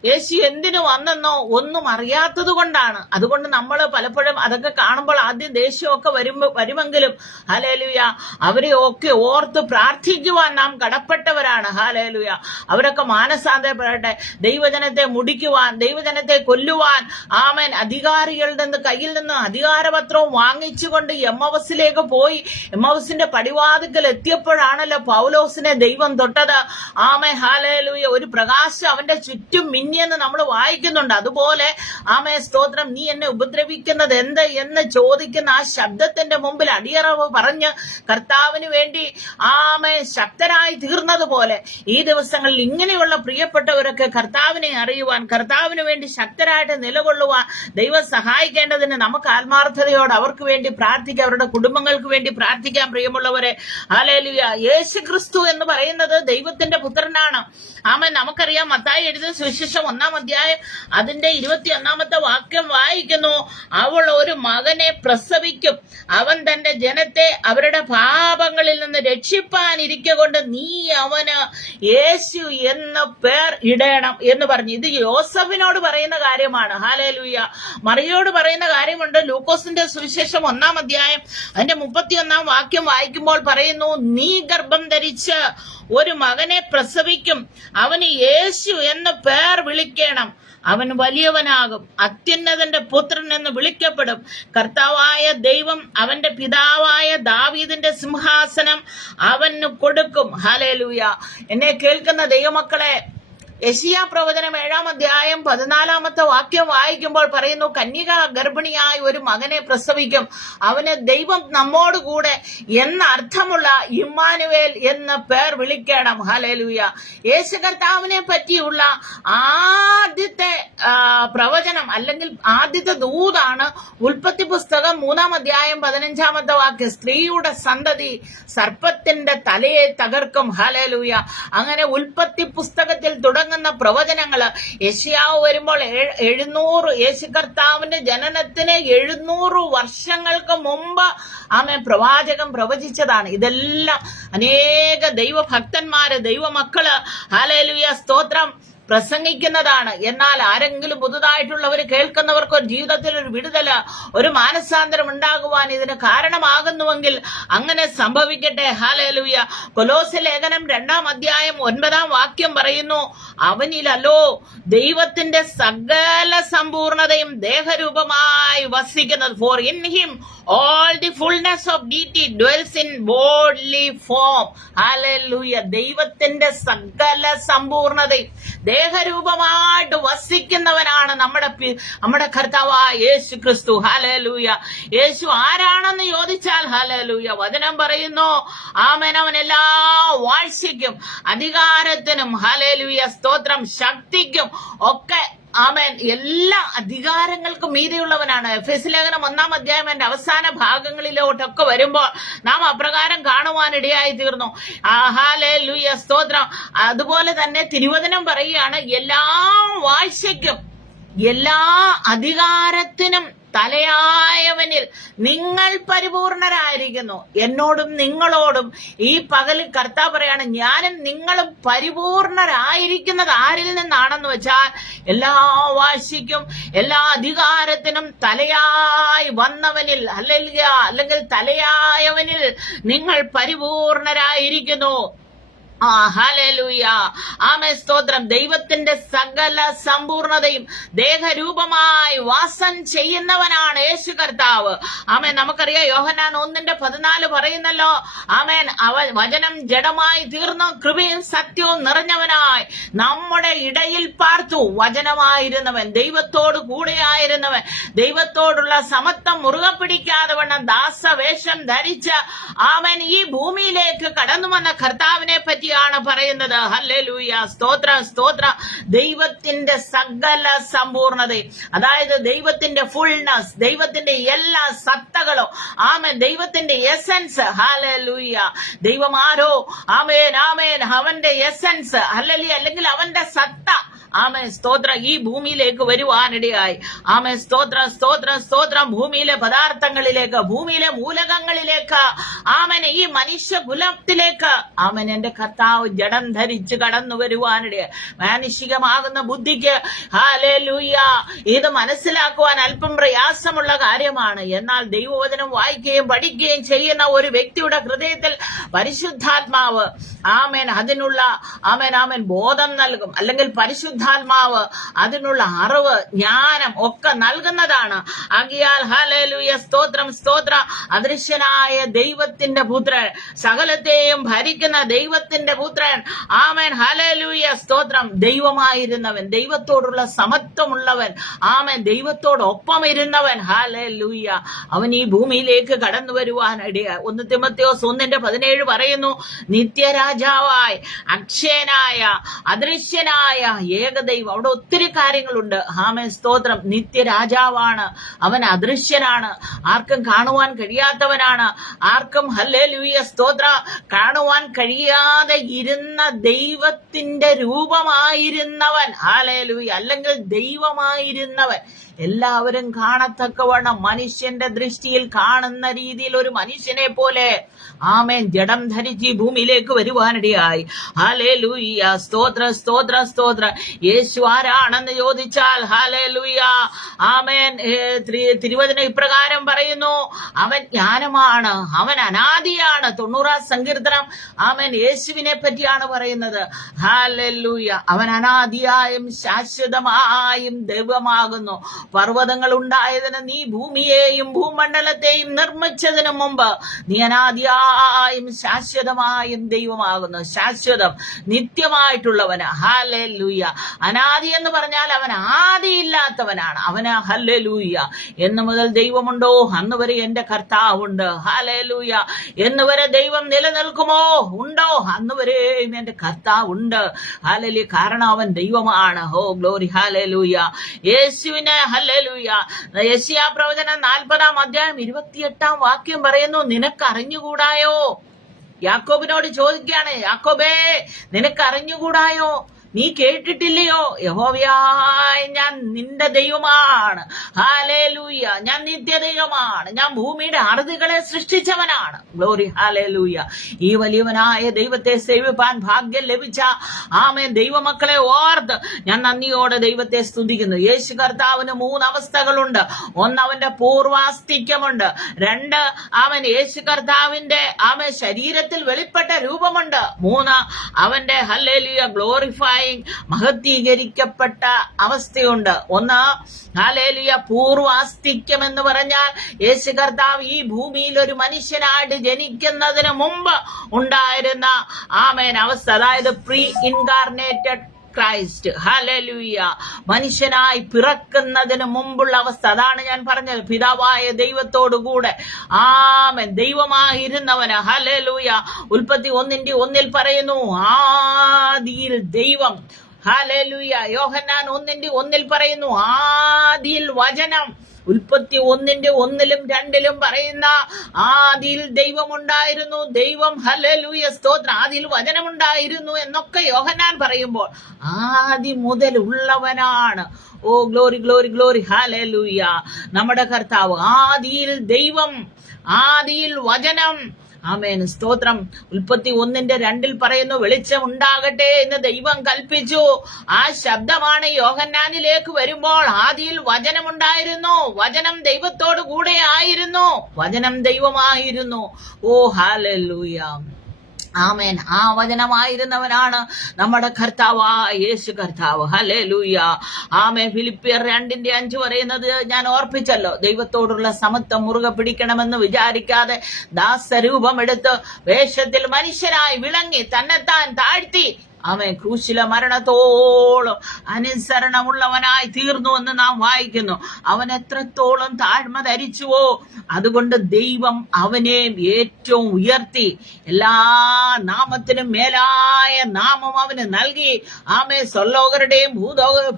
യേശു എന്തിനു വന്നെന്നോ ഒന്നും അറിയാത്തത് കൊണ്ടാണ്. അതുകൊണ്ട് നമ്മൾ പലപ്പോഴും അതൊക്കെ കാണുമ്പോൾ ആദ്യം ദേഷ്യമൊക്കെ വരുമെങ്കിലും ഹല്ലേലൂയ അവരെ ഒക്കെ ഓർത്ത് പ്രാർത്ഥിക്കുവാൻ നാം കടപ്പെട്ടവരാണ്. ഹല്ലേലൂയ അവരൊക്കെ മാനസാന്തരപ്പെടട്ടെ. ദൈവജനത്തെ മുടിക്കുവാൻ, ദൈവജനത്തെ കൊല്ലുവാൻ ആമേൻ അധികാരികളുടെ കയ്യിൽ നിന്ന് അധികാരപത്രവും വാങ്ങിച്ചുകൊണ്ട് എമ്മവസിലേക്ക് പോയി എമ്മവസിന്റെ പടിവാതിക്കൽ എത്തിയപ്പോഴാണല്ലോ പൗലോസിനെ ദൈവം തൊട്ടത്. ആമേൻ ഹല്ലേലൂയ ഒരു പ്രകാശം അവന്റെ ചുറ്റും മിന്നിയെന്ന് നമ്മൾ വായിക്കുന്നുണ്ട്. അതുപോലെ ആമേ സ്തോത്രം, നീ എന്നെ ഉപദ്രവിക്കുന്നത് എന്ത് എന്ന് ചോദിക്കുന്ന ആ ശബ്ദത്തിന്റെ മുമ്പിൽ അടിയറവ് പറഞ്ഞ് കർത്താവിന് വേണ്ടി ആമേ ശക്തരായി തീർന്നതുപോലെ ഈ ദിവസങ്ങളിൽ ഇങ്ങനെയുള്ള പ്രിയപ്പെട്ടവരൊക്കെ കർത്താവിനെ അറിയുവാൻ, കർത്താവിന് വേണ്ടി ശക്തരായിട്ട് നിലകൊള്ളുവാൻ ദൈവം സഹായിക്കേണ്ടതിന് നമുക്ക് ആത്മാർത്ഥതയോട് അവർക്ക് വേണ്ടി പ്രാർത്ഥിക്കാം, അവരുടെ കുടുംബങ്ങൾക്ക് വേണ്ടി പ്രാർത്ഥിക്കാം. പ്രിയമുള്ളവരെ ഹല്ലേലൂയ യേശു ക്രിസ്തു എന്ന് പറയുന്നത് ദൈവത്തിന്റെ പുത്രനാണ്. ആമേൻ. നമുക്കറിയാം മത്തായി എഴുതിയ സുവിശേഷം 1-ാം അധ്യായം അതിന്റെ 21-ാമത്തെ വാക്യം വായിക്കുന്നു, അവൾ ഒരു മകനെ പ്രസവിക്കും, അവൻ തന്റെ ജനത്തെ അവരുടെ പാപങ്ങളിൽ നിന്ന് രക്ഷിപ്പാനിരിക്കൊണ്ട് നീ അവന് യേശു എന്ന പേർ ഇടണം എന്ന് പറഞ്ഞു. ഇത് യോസഫിനോട് പറയുന്ന കാര്യമാണ്. ഹല്ലേലൂയ മറിയോട് പറയുന്ന കാര്യമുണ്ട്. ലൂക്കോസിന്റെ സുവിശേഷം 1-ാം അധ്യായം അതിന്റെ 31-ാം വാക്യം വായിക്കുമ്പോൾ പറയുന്നു, നീ ഗർഭം ധരിച്ച് ഒരു മകനെ പ്രസവിക്കും, അവന് യേശു എന്ന പേർ വിളിക്കണം, അവൻ വലിയവനാകും, അത്യുന്നതന്റെ പുത്രൻ എന്ന് വിളിക്കപ്പെടും, കർത്താവായ ദൈവം അവന്റെ പിതാവായ ദാവീദിന്റെ സിംഹാസനം അവന് കൊടുക്കും. ഹല്ലേലൂയ എന്നെ കേൾക്കുന്ന ദൈവമക്കളെ, യെശയ്യാ പ്രവചനം 7-ാം അധ്യായം 14-ാമത്തെ വാക്യം വായിക്കുമ്പോൾ പറയുന്നു, കന്യക ഗർഭിണിയായി ഒരു മകനെ പ്രസവിക്കും, അവന് ദൈവം നമ്മോടുകൂടെ എന്ന അർത്ഥമുള്ള ഇമ്മാനുവേൽ എന്ന പേർ വിളിക്കണം. ഹല്ലേലൂയ യേശു കർത്താവിനെ പറ്റിയുള്ള ആദ്യത്തെ പ്രവചനം അല്ലെങ്കിൽ ആദ്യത്തെ ദൂതാണ് ഉൽപ്പത്തി പുസ്തകം 3-ാം അധ്യായം 15-ാമത്തെ വാക്യം, സ്ത്രീയുടെ സന്തതി സർപ്പത്തിന്റെ തലയെ തകർക്കും. ഹല്ലേലൂയ അങ്ങനെ ഉൽപ്പത്തി പുസ്തകത്തിൽ തുടങ്ങുന്ന പ്രവചനങ്ങള് യെശയ്യാവ് വരുമ്പോൾ 700 യേശു കർത്താവിന്റെ ജനനത്തിന് 700 വർഷങ്ങൾക്ക് മുമ്പ് ആമേൻ പ്രവാചകൻ പ്രവചിച്ചതാണ്. ഇതെല്ലാം അനേക ദൈവഭക്തന്മാര്, ദൈവമക്കള് ഹല്ലേലൂയ സ്തോത്രം പ്രസംഗിക്കുന്നതാണ്. എന്നാൽ ആരെങ്കിലും പുതുതായിട്ടുള്ളവർ കേൾക്കുന്നവർക്ക് ഒരു ജീവിതത്തിൽ ഒരു വിടുതല്, ഒരു മാനസാന്തരം ഉണ്ടാകുവാൻ ഇതിന് കാരണമാകുന്നുവെങ്കിൽ അങ്ങനെ സംഭവിക്കട്ടെ. ഹല്ലേലൂയ കൊലോസ്യ ലേഖനം 2-ാം അധ്യായം 9-ാം വാക്യം പറയുന്നു, അവനിലല്ലോ ദൈവത്തിന്റെ സകല സമ്പൂർണതയും ദേഹരൂപമായി വസിക്കുന്നത്. For in him all the fullness of deity dwells in bodily form. ഹല്ലേലൂയ ദൈവത്തിന്റെ സകല സമ്പൂർണതയും ദേഹരൂപമായിട്ട് വസിക്കുന്നവനാണ് നമ്മുടെ കർത്താവായ യേശു ക്രിസ്തു. ഹല്ലേലൂയ യേശു ആരാണെന്ന് ചോദിച്ചാൽ ഹല്ലേലൂയ വചനം പറയുന്നു, ആമേൻ അവൻ എല്ലാ വാഴ്ചയ്ക്കും അധികാരത്തിനും ഹല്ലേലൂയ സ്തോത്രം ശക്തിക്കും ഒക്കെ ആമേൻ എല്ലാ അധികാരങ്ങൾക്കും മീതെയുള്ളവനാണ്. എഫെസ്യ ലേഖനം 1-ാം അധ്യായം എന്റെ അവസാന ഭാഗങ്ങളിലോട്ടൊക്കെ വരുമ്പോൾ നാം അപ്രകാരം കാണുവാനിടയായി തീർന്നു. ഹല്ലേലൂയ സ്തോത്രം. അതുപോലെ തന്നെ തിരുവചനം പറയുകയാണ്, എല്ലാ വാഴ്ചയ്ക്കും എല്ലാ അധികാരത്തിനും തലയായവനിൽ നിങ്ങൾ പരിപൂർണരായിരിക്കുന്നു. എന്നോടും നിങ്ങളോടും ഈ പകലിൽ കർത്താവ് പറയാണ്, ഞാനും നിങ്ങളും പരിപൂർണരായിരിക്കുന്നത് ആരിൽ നിന്നാണെന്ന് വെച്ചാൽ എല്ലാ വാശിക്കും എല്ലാ അധികാരത്തിനും തലയായി വന്നവനിൽ അല്ലെങ്കിൽ തലയായവനിൽ നിങ്ങൾ പരിപൂർണരായിരിക്കുന്നു. ഹല്ലേലൂയ ആമേൻ സ്തോത്രം. ദൈവത്തിന്റെ സകല സമ്പൂർണതയും ദേഹരൂപമായി വാസം ചെയ്യുന്നവനാണ് യേശു കർത്താവ്. ആമേൻ. നമുക്കറിയാം യോഹന്നാൻ 1:14 പറയുന്നല്ലോ, ആമേൻ അവൻ വചനം ജഡമായി തീർന്നു, കൃപയും സത്യവും നിറഞ്ഞവനായി നമ്മുടെ ഇടയിൽ പാർത്തു. വചനമായിരുന്നവൻ, ദൈവത്തോട് കൂടെയായിരുന്നവൻ, ദൈവത്തോടുള്ള സമത്വം മുറുകെ പിടിക്കാതെ വണ്ണം ദാസവേഷം ധരിച്ച് ആമേൻ ഈ ഭൂമിയിലേക്ക് കടന്നു വന്ന കർത്താവിനെ പറ്റി ാണ് പറയുന്നത്. ഹല്ലേലൂയ സ്തോത്രം സ്തോത്രം. ദൈവത്തിന്റെ സകല സമ്പൂർണതയും, അതായത് ദൈവത്തിന്റെ ഫുൾനെസ്, ദൈവത്തിന്റെ എല്ലാ സത്തകളും, ആമേൻ ദൈവത്തിന്റെ എസൻസ്. ഹല്ലേലൂയ ദൈവം ആരോ ആമേൻ ആമേൻ അവന്റെ എസൻസ് ഹല്ലേലൂയ അല്ലെങ്കിൽ അവന്റെ സത്ത ആമേൻ സ്തോത്രം ഈ ഭൂമിയിലേക്ക് വരുവാനിടയായി. ആമേൻ സ്തോത്രം സ്തോത്രം സ്തോത്രം. ഭൂമിയിലെ പദാർത്ഥങ്ങളിലേക്ക്, ഭൂമിയിലെ മൂലകങ്ങളിലേക്ക്, ആമേൻ ഈ മനുഷ്യകുലത്തിലേക്ക് ആമേൻ എന്റെ കർത്താവ് ജഡം ധരിച്ച് കടന്നു വരുവാനിടയായി. മാനുഷികമാകുന്ന ബുദ്ധിക്ക് ഹല്ലേലൂയ ഇത് മനസ്സിലാക്കുവാൻ അല്പം പ്രയാസമുള്ള കാര്യമാണ്. എന്നാൽ ദൈവവചനം വായിക്കുകയും പഠിക്കുകയും ചെയ്യുന്ന ഒരു വ്യക്തിയുടെ ഹൃദയത്തിൽ പരിശുദ്ധാത്മാവ് ആമേൻ അതിനുള്ള ആമേൻ ബോധം നൽകും. അല്ലെങ്കിൽ പരിശുദ്ധാത്മാവ് അതിനുള്ള അറിവ്, ജ്ഞാനം ഒക്കെ നൽകുന്നതാണ്. ആകിയാൽ ഹല്ലേലൂയ സ്തോത്രം സ്തോത്രം. അദൃശ്യനായ ദൈവത്തിന്റെ പുത്രൻ, സകലത്തെയും ഭരിക്കുന്ന ദൈവത്തിന്റെ പുത്രൻ, ആമേൻ ഹല്ലേലൂയ സ്തോത്രം. ദൈവമായിരുന്നവൻ, ദൈവത്തോടുള്ള സമത്വമുള്ളവൻ, ആമേൻ ദൈവത്തോടൊപ്പം ഇരുന്നവൻ, ഹല്ലേലൂയ, അവൻ ഈ ഭൂമിയിലേക്ക് കടന്നു വരുവാനിടയായി. 1 തിമോഥെയോസ് 1:17 പറയുന്നു, നിത്യരാജാവായി, അക്ഷയനായ, അദൃശ്യനായ ഏകദൈവം. അവിടെ ഒത്തിരി കാര്യങ്ങളുണ്ട്. ആമേൻ സ്തോത്രം. നിത്യരാജാവാണ്, അവൻ അദൃശ്യനാണ്, ആർക്കും കാണുവാൻ കഴിയാത്തവനാണ്, ആർക്കും ഹല്ലേലൂയ സ്തോത്രം കാണുവാൻ കഴിയാതെ ഇരുന്ന ദൈവത്തിന്റെ രൂപമായിരുന്നവൻ, ഹല്ലേലൂയ, അല്ലെങ്കിൽ ദൈവമായിരുന്നവൻ, എല്ലാവരും കാണത്തക്കവണ്ണം മനുഷ്യന്റെ ദൃഷ്ടിയിൽ കാണുന്ന രീതിയിൽ ഒരു മനുഷ്യനെ പോലെ ആമേൻ ജഡം ധരിച്ച് ഈ ഭൂമിയിലേക്ക് വരുവാനിടയായി. ഹല്ലേലൂയ സ്തോത്ര സ്തോത്ര സ്തോത്ര. യേശു ആരാണെന്ന് ചോദിച്ചാൽ ഹല്ലേലൂയ ആമേൻ തിരുവചനം ഇപ്രകാരം പറയുന്നു, അവൻ ജ്ഞാനമാണ്, അവൻ അനാദിയാണ്. 90 സങ്കീർത്തനം ആമേൻ യേശുവിനെ പറ്റിയാണ് പറയുന്നത്. ഹല്ലേലൂയ, അവൻ അനാദിയായും ശാശ്വതമായും ദൈവമാകുന്നു. പർവ്വതങ്ങൾ ഉണ്ടായതിന് നീ ഭൂമിയെയും ഭൂമണ്ഡലത്തെയും നിർമ്മിച്ചതിന് മുമ്പ് നീ അനാദിയായും ശാശ്വതമായും ദൈവമാകുന്നു. ശാശ്വതം, നിത്യമായിട്ടുള്ളവന്. ഹല്ലേലൂയ. അനാദി എന്ന് പറഞ്ഞാൽ അവൻ ആദിയില്ലാത്തവനാണ്. അവന് ഹല്ലേലൂയ എന്ന് മുതൽ ദൈവമുണ്ടോ അന്ന് വരെ എന്റെ കർത്താവുണ്ട്. ഹല്ലേലൂയ. എന്ന് വരെ ദൈവം നിലനിൽക്കുമോ? ഉണ്ടോ? അന്ന് വരെയും എന്റെ കർത്താവുണ്ട്. ഹല്ലേലൂയ. കാരണം അവൻ ദൈവമാണ്. Oh glory. ഹല്ലേലൂയ. യേശുവിനെ ഹല്ലേലൂയ. യെശയ്യാ പ്രവചനം 40:28 പറയുന്നു, നിനക്ക് അറിഞ്ഞുകൂടായോ? യാക്കോബിനോട് ചോദിക്കുകയാണ്, യാക്കോബേ നിനക്ക് അറിഞ്ഞുകൂടായോ? നീ കേട്ടിട്ടില്ലയോ? യഹോവയായ ഞാൻ നിന്റെ ദൈവമാണ്. ഹല്ലേലൂയ. ഞാൻ നിത്യദൈവമാണ്. ഞാൻ ഭൂമിയുടെ അറുതികളെ സൃഷ്ടിച്ചവനാണ്. ഗ്ലോറി. ഹല്ലേലൂയ. ഈ വലിയവനായ ദൈവത്തെ സേവിപ്പാൻ ഭാഗ്യം ലഭിച്ച ആമേൻ ദൈവമക്കളെ ഓർത്ത് ഞാൻ നന്ദിയോടെ ദൈവത്തെ സ്തുതിക്കുന്നു. യേശു കർത്താവിന് 3 അവസ്ഥകളുണ്ട്. 1 അവന്റെ പൂർവാസ്തിക്യമുണ്ട്. 2 അവൻ യേശു കർത്താവിന്റെ ആമേൻ ശരീരത്തിൽ വെളിപ്പെട്ട രൂപമുണ്ട്. 3 അവന്റെ ഹല്ലേലൂയ ഗ്ലോറിഫൈ മഹത്വീകരിക്കപ്പെട്ട അവസ്ഥയുണ്ട്. 1 ഹല്ലേലൂയ പൂർവാസ്തിക്യം എന്ന് പറഞ്ഞാൽ യേശു കർത്താവ് ഈ ഭൂമിയിൽ ഒരു മനുഷ്യനായിട്ട് ജനിക്കുന്നതിന് മുമ്പ് ഉണ്ടായിരുന്ന ആമേൻ അവസ്ഥ, അതായത് പ്രീ ഇൻകാർണേറ്റഡ് ക്രൈസ്റ്റ്. ഹല്ലേലൂയ. മനുഷ്യനായി പിറക്കുന്നതിന് മുമ്പുള്ള അവസ്ഥ. അതാണ് ഞാൻ പറഞ്ഞത്, പിതാവായ ദൈവത്തോടു കൂടെ ആമേൻ ദൈവമായിരുന്നവന്. ഹല്ലേലൂയ. ഉൽപ്പത്തി 1:1 പറയുന്നു, ആദിയിൽ ദൈവം. ഹല്ലേലൂയ. യോഹന്നാൻ 1:1 പറയുന്നു, ആദിയിൽ വചനം. ഉൽപ്പത്തി 1:1-2 പറയുന്ന ആദിയിൽ ദൈവമുണ്ടായിരുന്നു, ദൈവം ഹല്ലേലൂയ സ്തോത്രം ആദിയിൽ വചനമുണ്ടായിരുന്നു എന്നൊക്കെ യോഹന്നാൻ പറയുമ്പോൾ ആദി മുതൽ ഉള്ളവനാണ്. Oh glory glory glory. Hallelujah. നമ്മുടെ കർത്താവ് ആദിയിൽ ദൈവം, ആദിയിൽ വചനം. ആമേൻ സ്തോത്രം. ഉൽപ്പത്തി 1:2 പറയുന്നു, വെളിച്ചം ഉണ്ടാകട്ടെ എന്ന് ദൈവം കൽപ്പിച്ചു. ആ ശബ്ദമാണ് യോഹന്നാനിലേക്ക് വരുമ്പോൾ ആദിയിൽ വചനമുണ്ടായിരുന്നു, വചനം ദൈവത്തോടു കൂടെ ആയിരുന്നു, വചനം ദൈവമായിരുന്നു. ഓ ഹല്ലേലൂയ. ആമേൻ. ആ വചനമായിരുന്നവനാണ് നമ്മുടെ കർത്താവായ യേശു കർത്താവ്. ഹല്ലേലൂയ. ആമേൻ. ഫിലിപ്പിയർ 2:5 പറയുന്നത് ഞാൻ ഓർപ്പിച്ചല്ലോ, ദൈവത്തോടുള്ള സമത്വം മുറുകെ പിടിക്കണമെന്ന് വിചാരിക്കാതെ ദാസരൂപമെടുത്ത് വേഷത്തിൽ മനുഷ്യനായി വിളങ്ങി തന്നെത്താൻ താഴ്ത്തി അവൻ ക്രൂശിലെ മരണത്തോളം അനുസരണമുള്ളവനായി തീർന്നു എന്ന് നാം വായിക്കുന്നു. അവൻ എത്രത്തോളം താഴ്മ ധരിച്ചുവോ അതുകൊണ്ട് ദൈവം അവനെ ഏറ്റവും ഉയർത്തി എല്ലാ നാമത്തിനും മേലായ നാമം അവന് നൽകി. ആമേ സ്വർലോകരുടെയും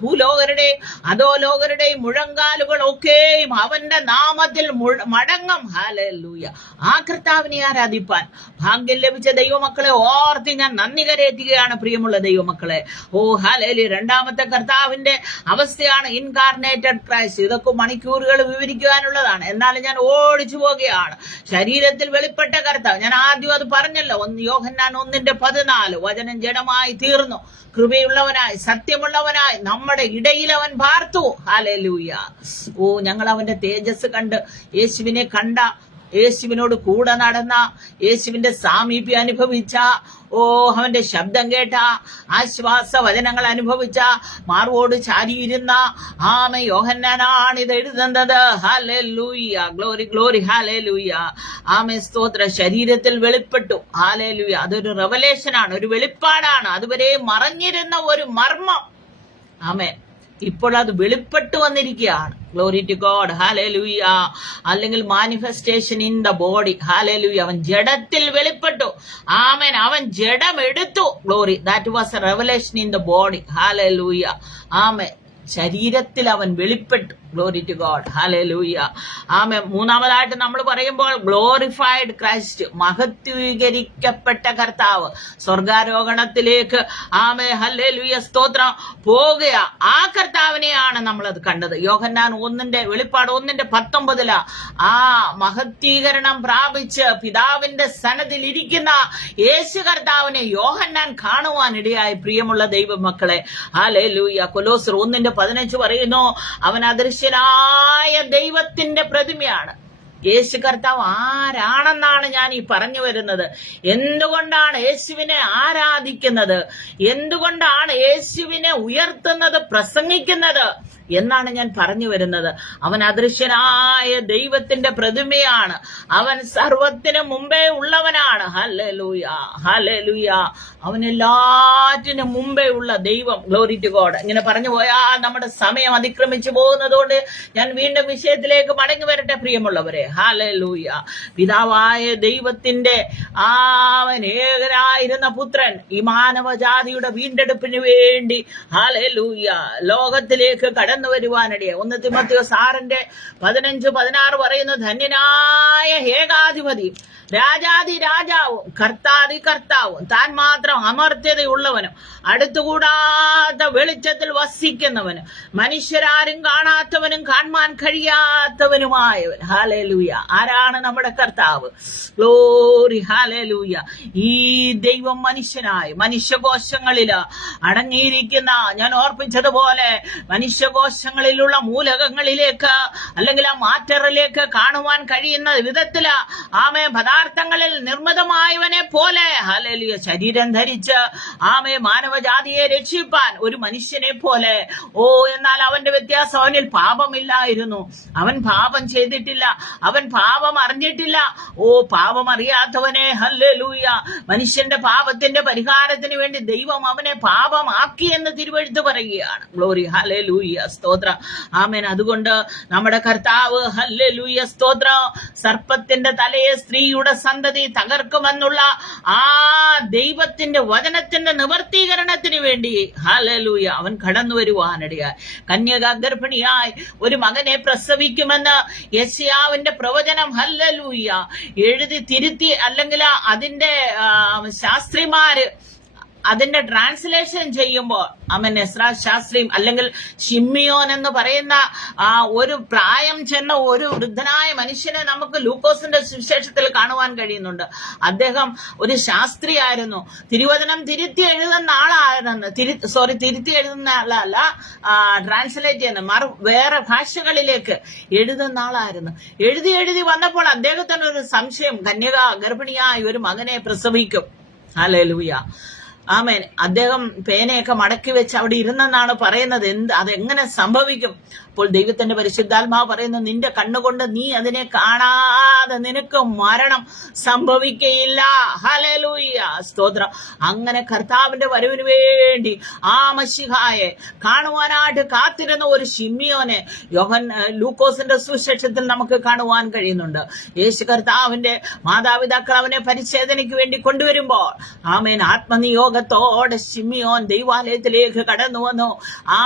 ഭൂലോകരുടെയും അധോലോകരുടെയും മുഴങ്കാലുകളൊക്കെയും അവന്റെ നാമത്തിൽ മടങ്ങും. ഹല്ലേലൂയ. ആ കർത്താവിനെ ആരാധിപ്പാൻ ഭാഗ്യം ലഭിച്ച ദൈവമക്കളെ ഓർത്തി ഞാൻ നന്ദി കരേറ്റുകയാണ് പ്രിയ പ്രിയമുള്ള ദൈവമക്കളെ. ഓ ഹല്ലേലൂയ. രണ്ടാമത്തെ കർത്താവിന്റെ അവസ്ഥയാണ് ഇൻകാർണേറ്റഡ് ക്രൈസ്റ്റ്. ഇതൊക്കെ മണിക്കൂറുകൾ വിവരിക്കുവാനുള്ളതാണ്, എന്നാലും ഞാൻ ഓടിച്ചു പോകുകയാണ്. ശരീരത്തിൽ വെളിപ്പെട്ട കർത്താവ്, ഞാൻ ആദ്യം അത് പറഞ്ഞല്ലോ, യോഹന്നാൻ 1:14, വചനം ജഡമായി തീർന്നു, കൃപയുള്ളവനായി സത്യമുള്ളവനായി നമ്മുടെ ഇടയിൽ അവൻ പാർത്തു. ഹല്ലേലൂയ. ഓ, ഞങ്ങൾ അവന്റെ തേജസ് കണ്ട് യേശുവിനെ കണ്ട, യേശുവിനോട് കൂടെ നടന്ന, യേശുവിന്റെ സാമീപ്യം അനുഭവിച്ച, ഓ അവന്റെ ശബ്ദം കേട്ട, ആശ്വാസ വചനങ്ങൾ അനുഭവിച്ച, മാർവോട് ചാരിയിരുന്ന യോഹന്നാനാണ് ഇത് എഴുതുന്നത്. ഹല്ലേലൂയ. Glory glory. ഹല്ലേലൂയ. സ്തോത്ര. ശരീരത്തിൽ വെളിപ്പെട്ടു. ഹല്ലേലൂയ. അതൊരു റെവലേഷനാണ്, ഒരു വെളിപ്പാടാണ്. അതുവരെ മറഞ്ഞിരുന്ന ഒരു മർമ്മം ഇപ്പോൾ അത് വെളിപ്പെട്ടു വന്നിരിക്കുകയാണ്. Glory to God. ഹല്ലേലൂയ. അല്ലെങ്കിൽ മാനിഫെസ്റ്റേഷൻ ഇൻ ദ ബോഡി. ഹല്ലേലൂയ. അവൻ ജഡത്തിൽ വെളിപ്പെട്ടു. അവൻ ജഡം എടുത്തു. Glory. That was a revelation in the body. ഹല്ലേലൂയ. ശരീരത്തിൽ അവൻ വെളിപ്പെട്ടു. Glory to God. ഹല്ലേലൂയ. മൂന്നാമതായിട്ട് നമ്മൾ പറയുമ്പോൾ ഗ്ലോറിഫൈഡ് ക്രൈസ്റ്റ്, മഹത്വീകരിക്കപ്പെട്ട കർത്താവ്, സ്വർഗാരോഹണത്തിലേക്ക് ഹല്ലേലൂയ സ്തോത്രം പോകുക. ആ കർത്താവിനെയാണ് നമ്മളത് കണ്ടത്. യോഹന്നാൻ വെളിപ്പാട് 1:19 മഹത്വീകരണം പ്രാപിച്ച് പിതാവിന്റെ സന്നദ്ധിയിൽ ഇരിക്കുന്ന യേശു കർത്താവിനെ യോഹന്നാൻ കാണുവാനിടയായി. പ്രിയമുള്ള ദൈവമക്കളെ, ഹല്ലേലൂയ. കൊലോസ്യർ 1:15 പറയുന്നു, അവൻ അദൃശ്യനായ ദൈവത്തിന്റെ പ്രതിമയാണ്. യേശു കർത്താവ് ആരാണെന്നാണ് ഞാൻ ഈ പറഞ്ഞു വരുന്നത്. എന്തുകൊണ്ടാണ് യേശുവിനെ ആരാധിക്കുന്നത്, എന്തുകൊണ്ടാണ് യേശുവിനെ ഉയർത്തുന്നത്, പ്രസംഗിക്കുന്നത് എന്നാണ് ഞാൻ പറഞ്ഞു വരുന്നത്. അവൻ അദൃശ്യനായ ദൈവത്തിന്റെ പ്രതിമയാണ്. അവൻ സർവത്തിനു മുമ്പേ ഉള്ളവനാണ്. ഹല്ലേലൂയ. ഹല്ലേലൂയ. അവൻ എല്ലാറ്റിനും മുമ്പേ ഉള്ള ദൈവം. Glory to God. ഇങ്ങനെ പറഞ്ഞു പോയാൽ നമ്മുടെ സമയം അതിക്രമിച്ചു പോകുന്നതുകൊണ്ട് ഞാൻ വീണ്ടും വിഷയത്തിലേക്ക് മടങ്ങി വരട്ടെ പ്രിയമുള്ളവരെ. ഹല്ലേലൂയ. പിതാവായ ദൈവത്തിന്റെ അവൻ ഏകനായിരുന്ന പുത്രൻ ഈ മാനവജാതിയുടെ വീണ്ടെടുപ്പിന് വേണ്ടി ഹല്ലേലൂയ ലോകത്തിലേക്ക് കടന്നു വരുവാനിടയെ. 1 തിമോഥെയോസ് 6:15-16 പറയുന്നു, ധന്യനായ ഏകാധിപതി, രാജാതി രാജാവും കർത്താതി കർത്താവും, താൻ മാത്രം അമർത്യതയുള്ളവനും അടുത്തുകൂടാത്ത വെളിച്ചത്തിൽ വസിക്കുന്നവനും മനുഷ്യരാരും കാണാത്തവനും കാണാൻ കഴിയാത്തവനുമായവൻ. ഹല്ലേലൂയ. ആരാണ് നമ്മുടെ കർത്താവ്? ഗ്ലോറി. ഹല്ലേലൂയ. ഈ ദൈവം മനുഷ്യനായി മനുഷ്യകോശങ്ങളില് അടങ്ങിയിരിക്കുന്ന, ഞാൻ ഓർപ്പിച്ചതുപോലെ മനുഷ്യകോശങ്ങളിലുള്ള മൂലകങ്ങളിലേക്ക് അല്ലെങ്കിൽ ആ മാറ്ററിലേക്ക് കാണുവാൻ കഴിയുന്ന വിധത്തില് പദാർത്ഥങ്ങളിൽ നിർമ്മിതമായവനെ പോലെ ഹല്ലേലൂയ ശരീരം ധരിച്ച് മാനവജാതിയെ രക്ഷിപ്പാൻ ഒരു മനുഷ്യനെ പോലെ. എന്നാൽ അവന്റെ വ്യത്യാസം, അവനിൽ പാപമില്ലായിരുന്നു. അവൻ പാപം ചെയ്തിട്ടില്ല, അവൻ പാപം അറിഞ്ഞിട്ടില്ല. പാപം അറിയാത്തവനെ ഹല്ലേലൂയ. മനുഷ്യന്റെ പാപത്തിന്റെ പരിഹാരത്തിന് വേണ്ടി ദൈവം അവനെ പാപമാക്കി എന്ന് തിരുവെഴുത്ത് പറയുകയാണ്. ഗ്ലോറി. ഹല്ലേലൂയ സ്തോത്രം. അതുകൊണ്ട് നമ്മുടെ കർത്താവ് ഹല്ലേലൂയ സ്തോത്രം സർപ്പത്തിന്റെ തലയെ സ്ത്രീയുടെ സന്തതി തകർക്കുമെന്നുള്ള ആ ദൈവത്തിന്റെ വചനത്തിന്റെ നിവർത്തീകരണത്തിന് വേണ്ടി ഹല്ലേലൂയ അവൻ കടന്നു വരുവാനിടയായി. കന്യക ഗർഭിണിയായി ഒരു മകനെ പ്രസവിക്കുമെന്ന് യെശയ്യാവിന്റെ പ്രവചനം ഹല്ലേലൂയ എഴുതി തിരുത്തി, അല്ലെങ്കിൽ അതിന്റെ ശാസ്ത്രിമാര് അതിന്റെ ട്രാൻസ്ലേഷൻ ചെയ്യുമ്പോൾ എസ്രാ ശാസ്ത്രിയും അല്ലെങ്കിൽ ഷിമ്മിയോൻ എന്ന് പറയുന്ന ഒരു പ്രായം ചെന്ന ഒരു വൃദ്ധനായ മനുഷ്യനെ നമുക്ക് ലൂക്കോസിന്റെ സുവിശേഷത്തിൽ കാണുവാൻ കഴിയുന്നുണ്ട്. അദ്ദേഹം ഒരു ശാസ്ത്രിയായിരുന്നു. തിരുവചനം തിരുത്തി എഴുതുന്ന ആളായിരുന്നു. തിരുത്തി എഴുതുന്ന ആളല്ല, ട്രാൻസ്ലേറ്റ് ചെയ്യുന്ന വേറെ ഭാഷകളിലേക്ക് എഴുതുന്ന ആളായിരുന്നു. എഴുതി വന്നപ്പോൾ അദ്ദേഹത്തിന് ഒരു സംശയം, കന്യക ഗർഭിണിയായി ഒരു മകനെ പ്രസവിക്കും. ഹല്ലേലൂയ. അദ്ദേഹം പേനയൊക്കെ മടക്കി വെച്ച് അവിടെ ഇരുന്നെന്നാണ് പറയുന്നത്. അതെങ്ങനെ സംഭവിക്കും? അപ്പോൾ ദൈവത്തിന്റെ പരിശുദ്ധാത്മാവ് പറയുന്നു, നിന്റെ കണ്ണുകൊണ്ട് നീ അതിനെ കാണാതെ നിനക്ക് മരണം സംഭവിക്കയില്ല. ഹല്ലേലൂയ സ്തോത്രം. അങ്ങനെ കർത്താവിന്റെ വരവിന് വേണ്ടി മശിഹായെ കാണുവാനായിട്ട് കാത്തിരുന്ന ഒരു ശിമ്യോനെ ലൂക്കോസിന്റെ സുവിശേഷത്തിൽ നമുക്ക് കാണുവാൻ കഴിയുന്നുണ്ട്. യേശു കർത്താവിന്റെ മാതാപിതാക്കൾ അവനെ പരിച്ഛേദനയ്ക്ക് വേണ്ടി കൊണ്ടുവരുമ്പോൾ ആത്മനിയോഗ നിയോഗത്തോടെ ശിമിയോൻ ദൈവാലയത്തിലേക്ക് കടന്നു വന്നു. ആ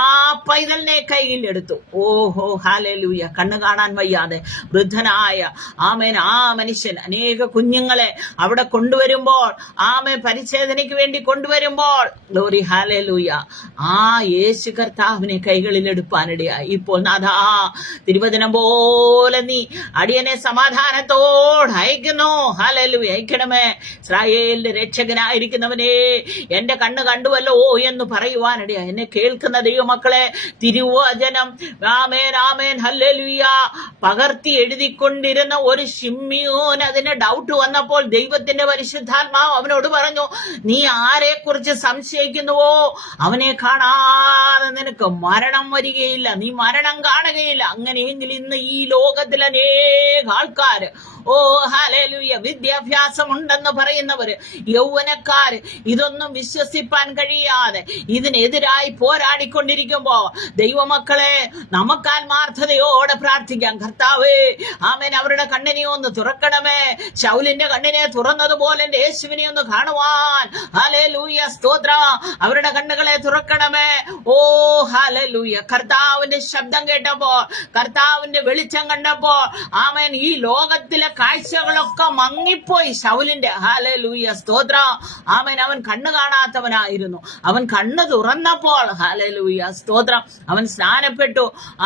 പൈതലിനെ കയ്യിലെടുത്തു. ഓഹോ ഹല്ലേലൂയ. കണ്ണു കാണാൻ വയ്യാതെ വൃദ്ധനായ ആമേൻ ആ മനുഷ്യൻ അനേക കുഞ്ഞുങ്ങളെ അവിടെ കൊണ്ടുവരുമ്പോൾ, ആമേൻ പരിച്ഛേദനയ്ക്ക് വേണ്ടി കൊണ്ടുവരുമ്പോൾ, ഗ്ലോറി ഹല്ലേലൂയ, ആ യേശു കർത്താവിനെ കൈകളിൽ എടുപ്പാനിടയായി. ഇപ്പോൾ നാഥാ, തിരുവചനം പോലെ നീ അടിയനെ സമാധാനത്തോട് അയക്കുന്നു. ഹല്ലേലൂയ. അയക്കണമേ. ഇസ്രായേലിന്റെ രക്ഷകനായിരിക്കുന്നവനെ, എന്റെ കണ്ണ് കണ്ടുവല്ലോ എന്ന് പറയുവാനിടയായി. എന്നെ കേൾക്കുന്ന ദൈവമക്കളെ, തിരുവചനം ആമേൻ ആമേൻ ഹല്ലേലൂയ പകർത്തി എഴുതിക്കൊണ്ടിരുന്ന ഒരു ശിമ്യോൻ, അതിന് ഡൗട്ട് വന്നപ്പോൾ ദൈവത്തിന്റെ പരിശുദ്ധാത്മാവ് അവനോട് പറഞ്ഞു, നീ ആരെ കുറിച്ച് സംശയിക്കുന്നുവോ അവനെ കാണാതെ നിനക്ക് മരണം വരികയില്ല, നീ മരണം കാണുകയില്ല. അങ്ങനെയെങ്കിൽ ഇന്ന് ഈ ലോകത്തിൽ അനേക ആൾക്കാര്, ഓ ഹല്ലേലൂയ, വിദ്യാഭ്യാസം ഉണ്ടെന്ന് പറയുന്നവര്, യൗവനക്കാര്, ഇതൊന്നും വിശ്വസിപ്പാൻ കഴിയാതെ ഇതിനെതിരായി പോരാടിക്കൊണ്ടിരിക്കുമ്പോ, ദൈവമക്കളെ, നമുക്ക് ആത്മാർത്ഥതയോടെ പ്രാർത്ഥിക്കാം. കർത്താവേ, ആമേൻ, അവരുടെ കണ്ണിനെ ഒന്ന് തുറക്കണമേ. ശൗലിന്റെ കണ്ണിനെ തുറന്നതുപോലെ എന്റെ യേശുവിനെ ഒന്ന് കാണുവാൻ, ഹല്ലേലൂയ, സ്തോത്രം, അവരുടെ കണ്ണുകളെ തുറക്കണമേ. ഓ ഹല്ലേലൂയ. കർത്താവിന്റെ ശബ്ദം കേട്ടപ്പോൾ, കർത്താവിന്റെ വെളിച്ചം കണ്ടപ്പോൾ, ആമേൻ, ഈ ലോകത്തിലെ കാഴ്ചകളൊക്കെ മങ്ങിപ്പോയി ശൗലിന്റെ. ഹല്ലേലൂയ, സ്തോത്രം, ആമേൻ. അവൻ കണ്ണു കാണാത്തവനായിരുന്നു. അവൻ കണ്ണു തുറന്നപ്പോൾ, ഹല്ലേലൂയ, സ്തോത്രം, അവൻ സ്നാനപ്പെട്ടു.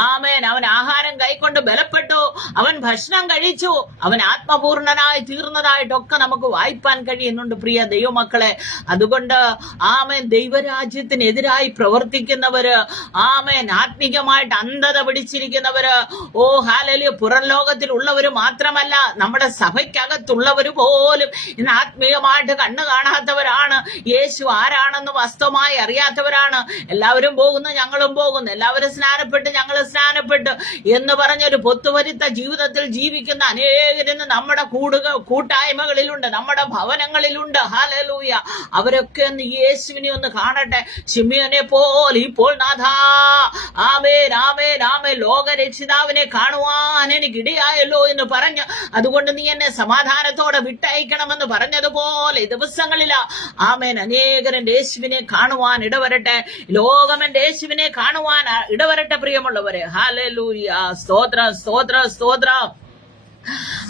ആമേൻ. അവൻ ആഹാരം കൈക്കൊണ്ട് ബലപ്പെട്ടു. അവൻ ഭക്ഷണം കഴിച്ചു. അവൻ ആത്മപൂർണനായി തീർന്നതായിട്ടൊക്കെ നമുക്ക് വായിപ്പാൻ കഴിയുന്നുണ്ട് പ്രിയ ദൈവമക്കളെ. അതുകൊണ്ട് ആമേൻ, ദൈവരാജ്യത്തിനെതിരായി പ്രവർത്തിക്കുന്നവര്, ആമേൻ, ആത്മീകമായിട്ട് അന്ധത പിടിച്ചിരിക്കുന്നവര്, ഓ ഹല്ലേലൂയ, പുറം ലോകത്തിലുള്ളവര് മാത്രമല്ല, നമ്മുടെ സഭയ്ക്കകത്തുള്ളവര് പോലും ഇന്ന് ആത്മീയമായിട്ട് കണ്ണു കാണാത്തവരാണ്. യേശു ആരാണെന്ന് വസ്തുമായി അറിയാത്തവരാണ്. എല്ലാവരും പോകുന്നു, ഞങ്ങളും പോകുന്നു, എല്ലാവരും സ്നാനപ്പെട്ട് ഞങ്ങൾ സ്നാനപ്പെട്ട് എന്ന് പറഞ്ഞൊരു പൊത്തുവരുത്ത ജീവിതത്തിൽ ജീവിക്കുന്ന അനേകരിന്ന് നമ്മുടെ കൂട്ടായ്മകളിലുണ്ട്, നമ്മുടെ ഭവനങ്ങളിലുണ്ട്. ഹല്ലേലൂയ. അവരൊക്കെ ഒന്ന് യേശുവിനെ ഒന്ന് കാണട്ടെ. ശിമ്യോനെ പോലെ ഇപ്പോൾ നാഥാ, ആമേൻ ആമേൻ ആമേൻ, ലോകരക്ഷിതാവിനെ കാണുവാൻ എനിക്കിടയായല്ലോ എന്ന് പറഞ്ഞു. അതുകൊണ്ട് നീ എന്നെ സമാധാനത്തോടെ വിട്ടയക്കണമെന്ന് പറഞ്ഞതുപോലെ ഈ ദിവസങ്ങളിലാ ആമേൻ അനേകരൻ യേശുവിനെ കാണുവാൻ ഇടവരട്ടെ. ലോകം എന്റെ യേശുവിനെ കാണുവാൻ ഇടവരട്ടെ പ്രിയമുള്ളവരെ. ഹല്ലേലൂയ, സ്തോത്രം സ്തോത്രം സ്തോത്രം.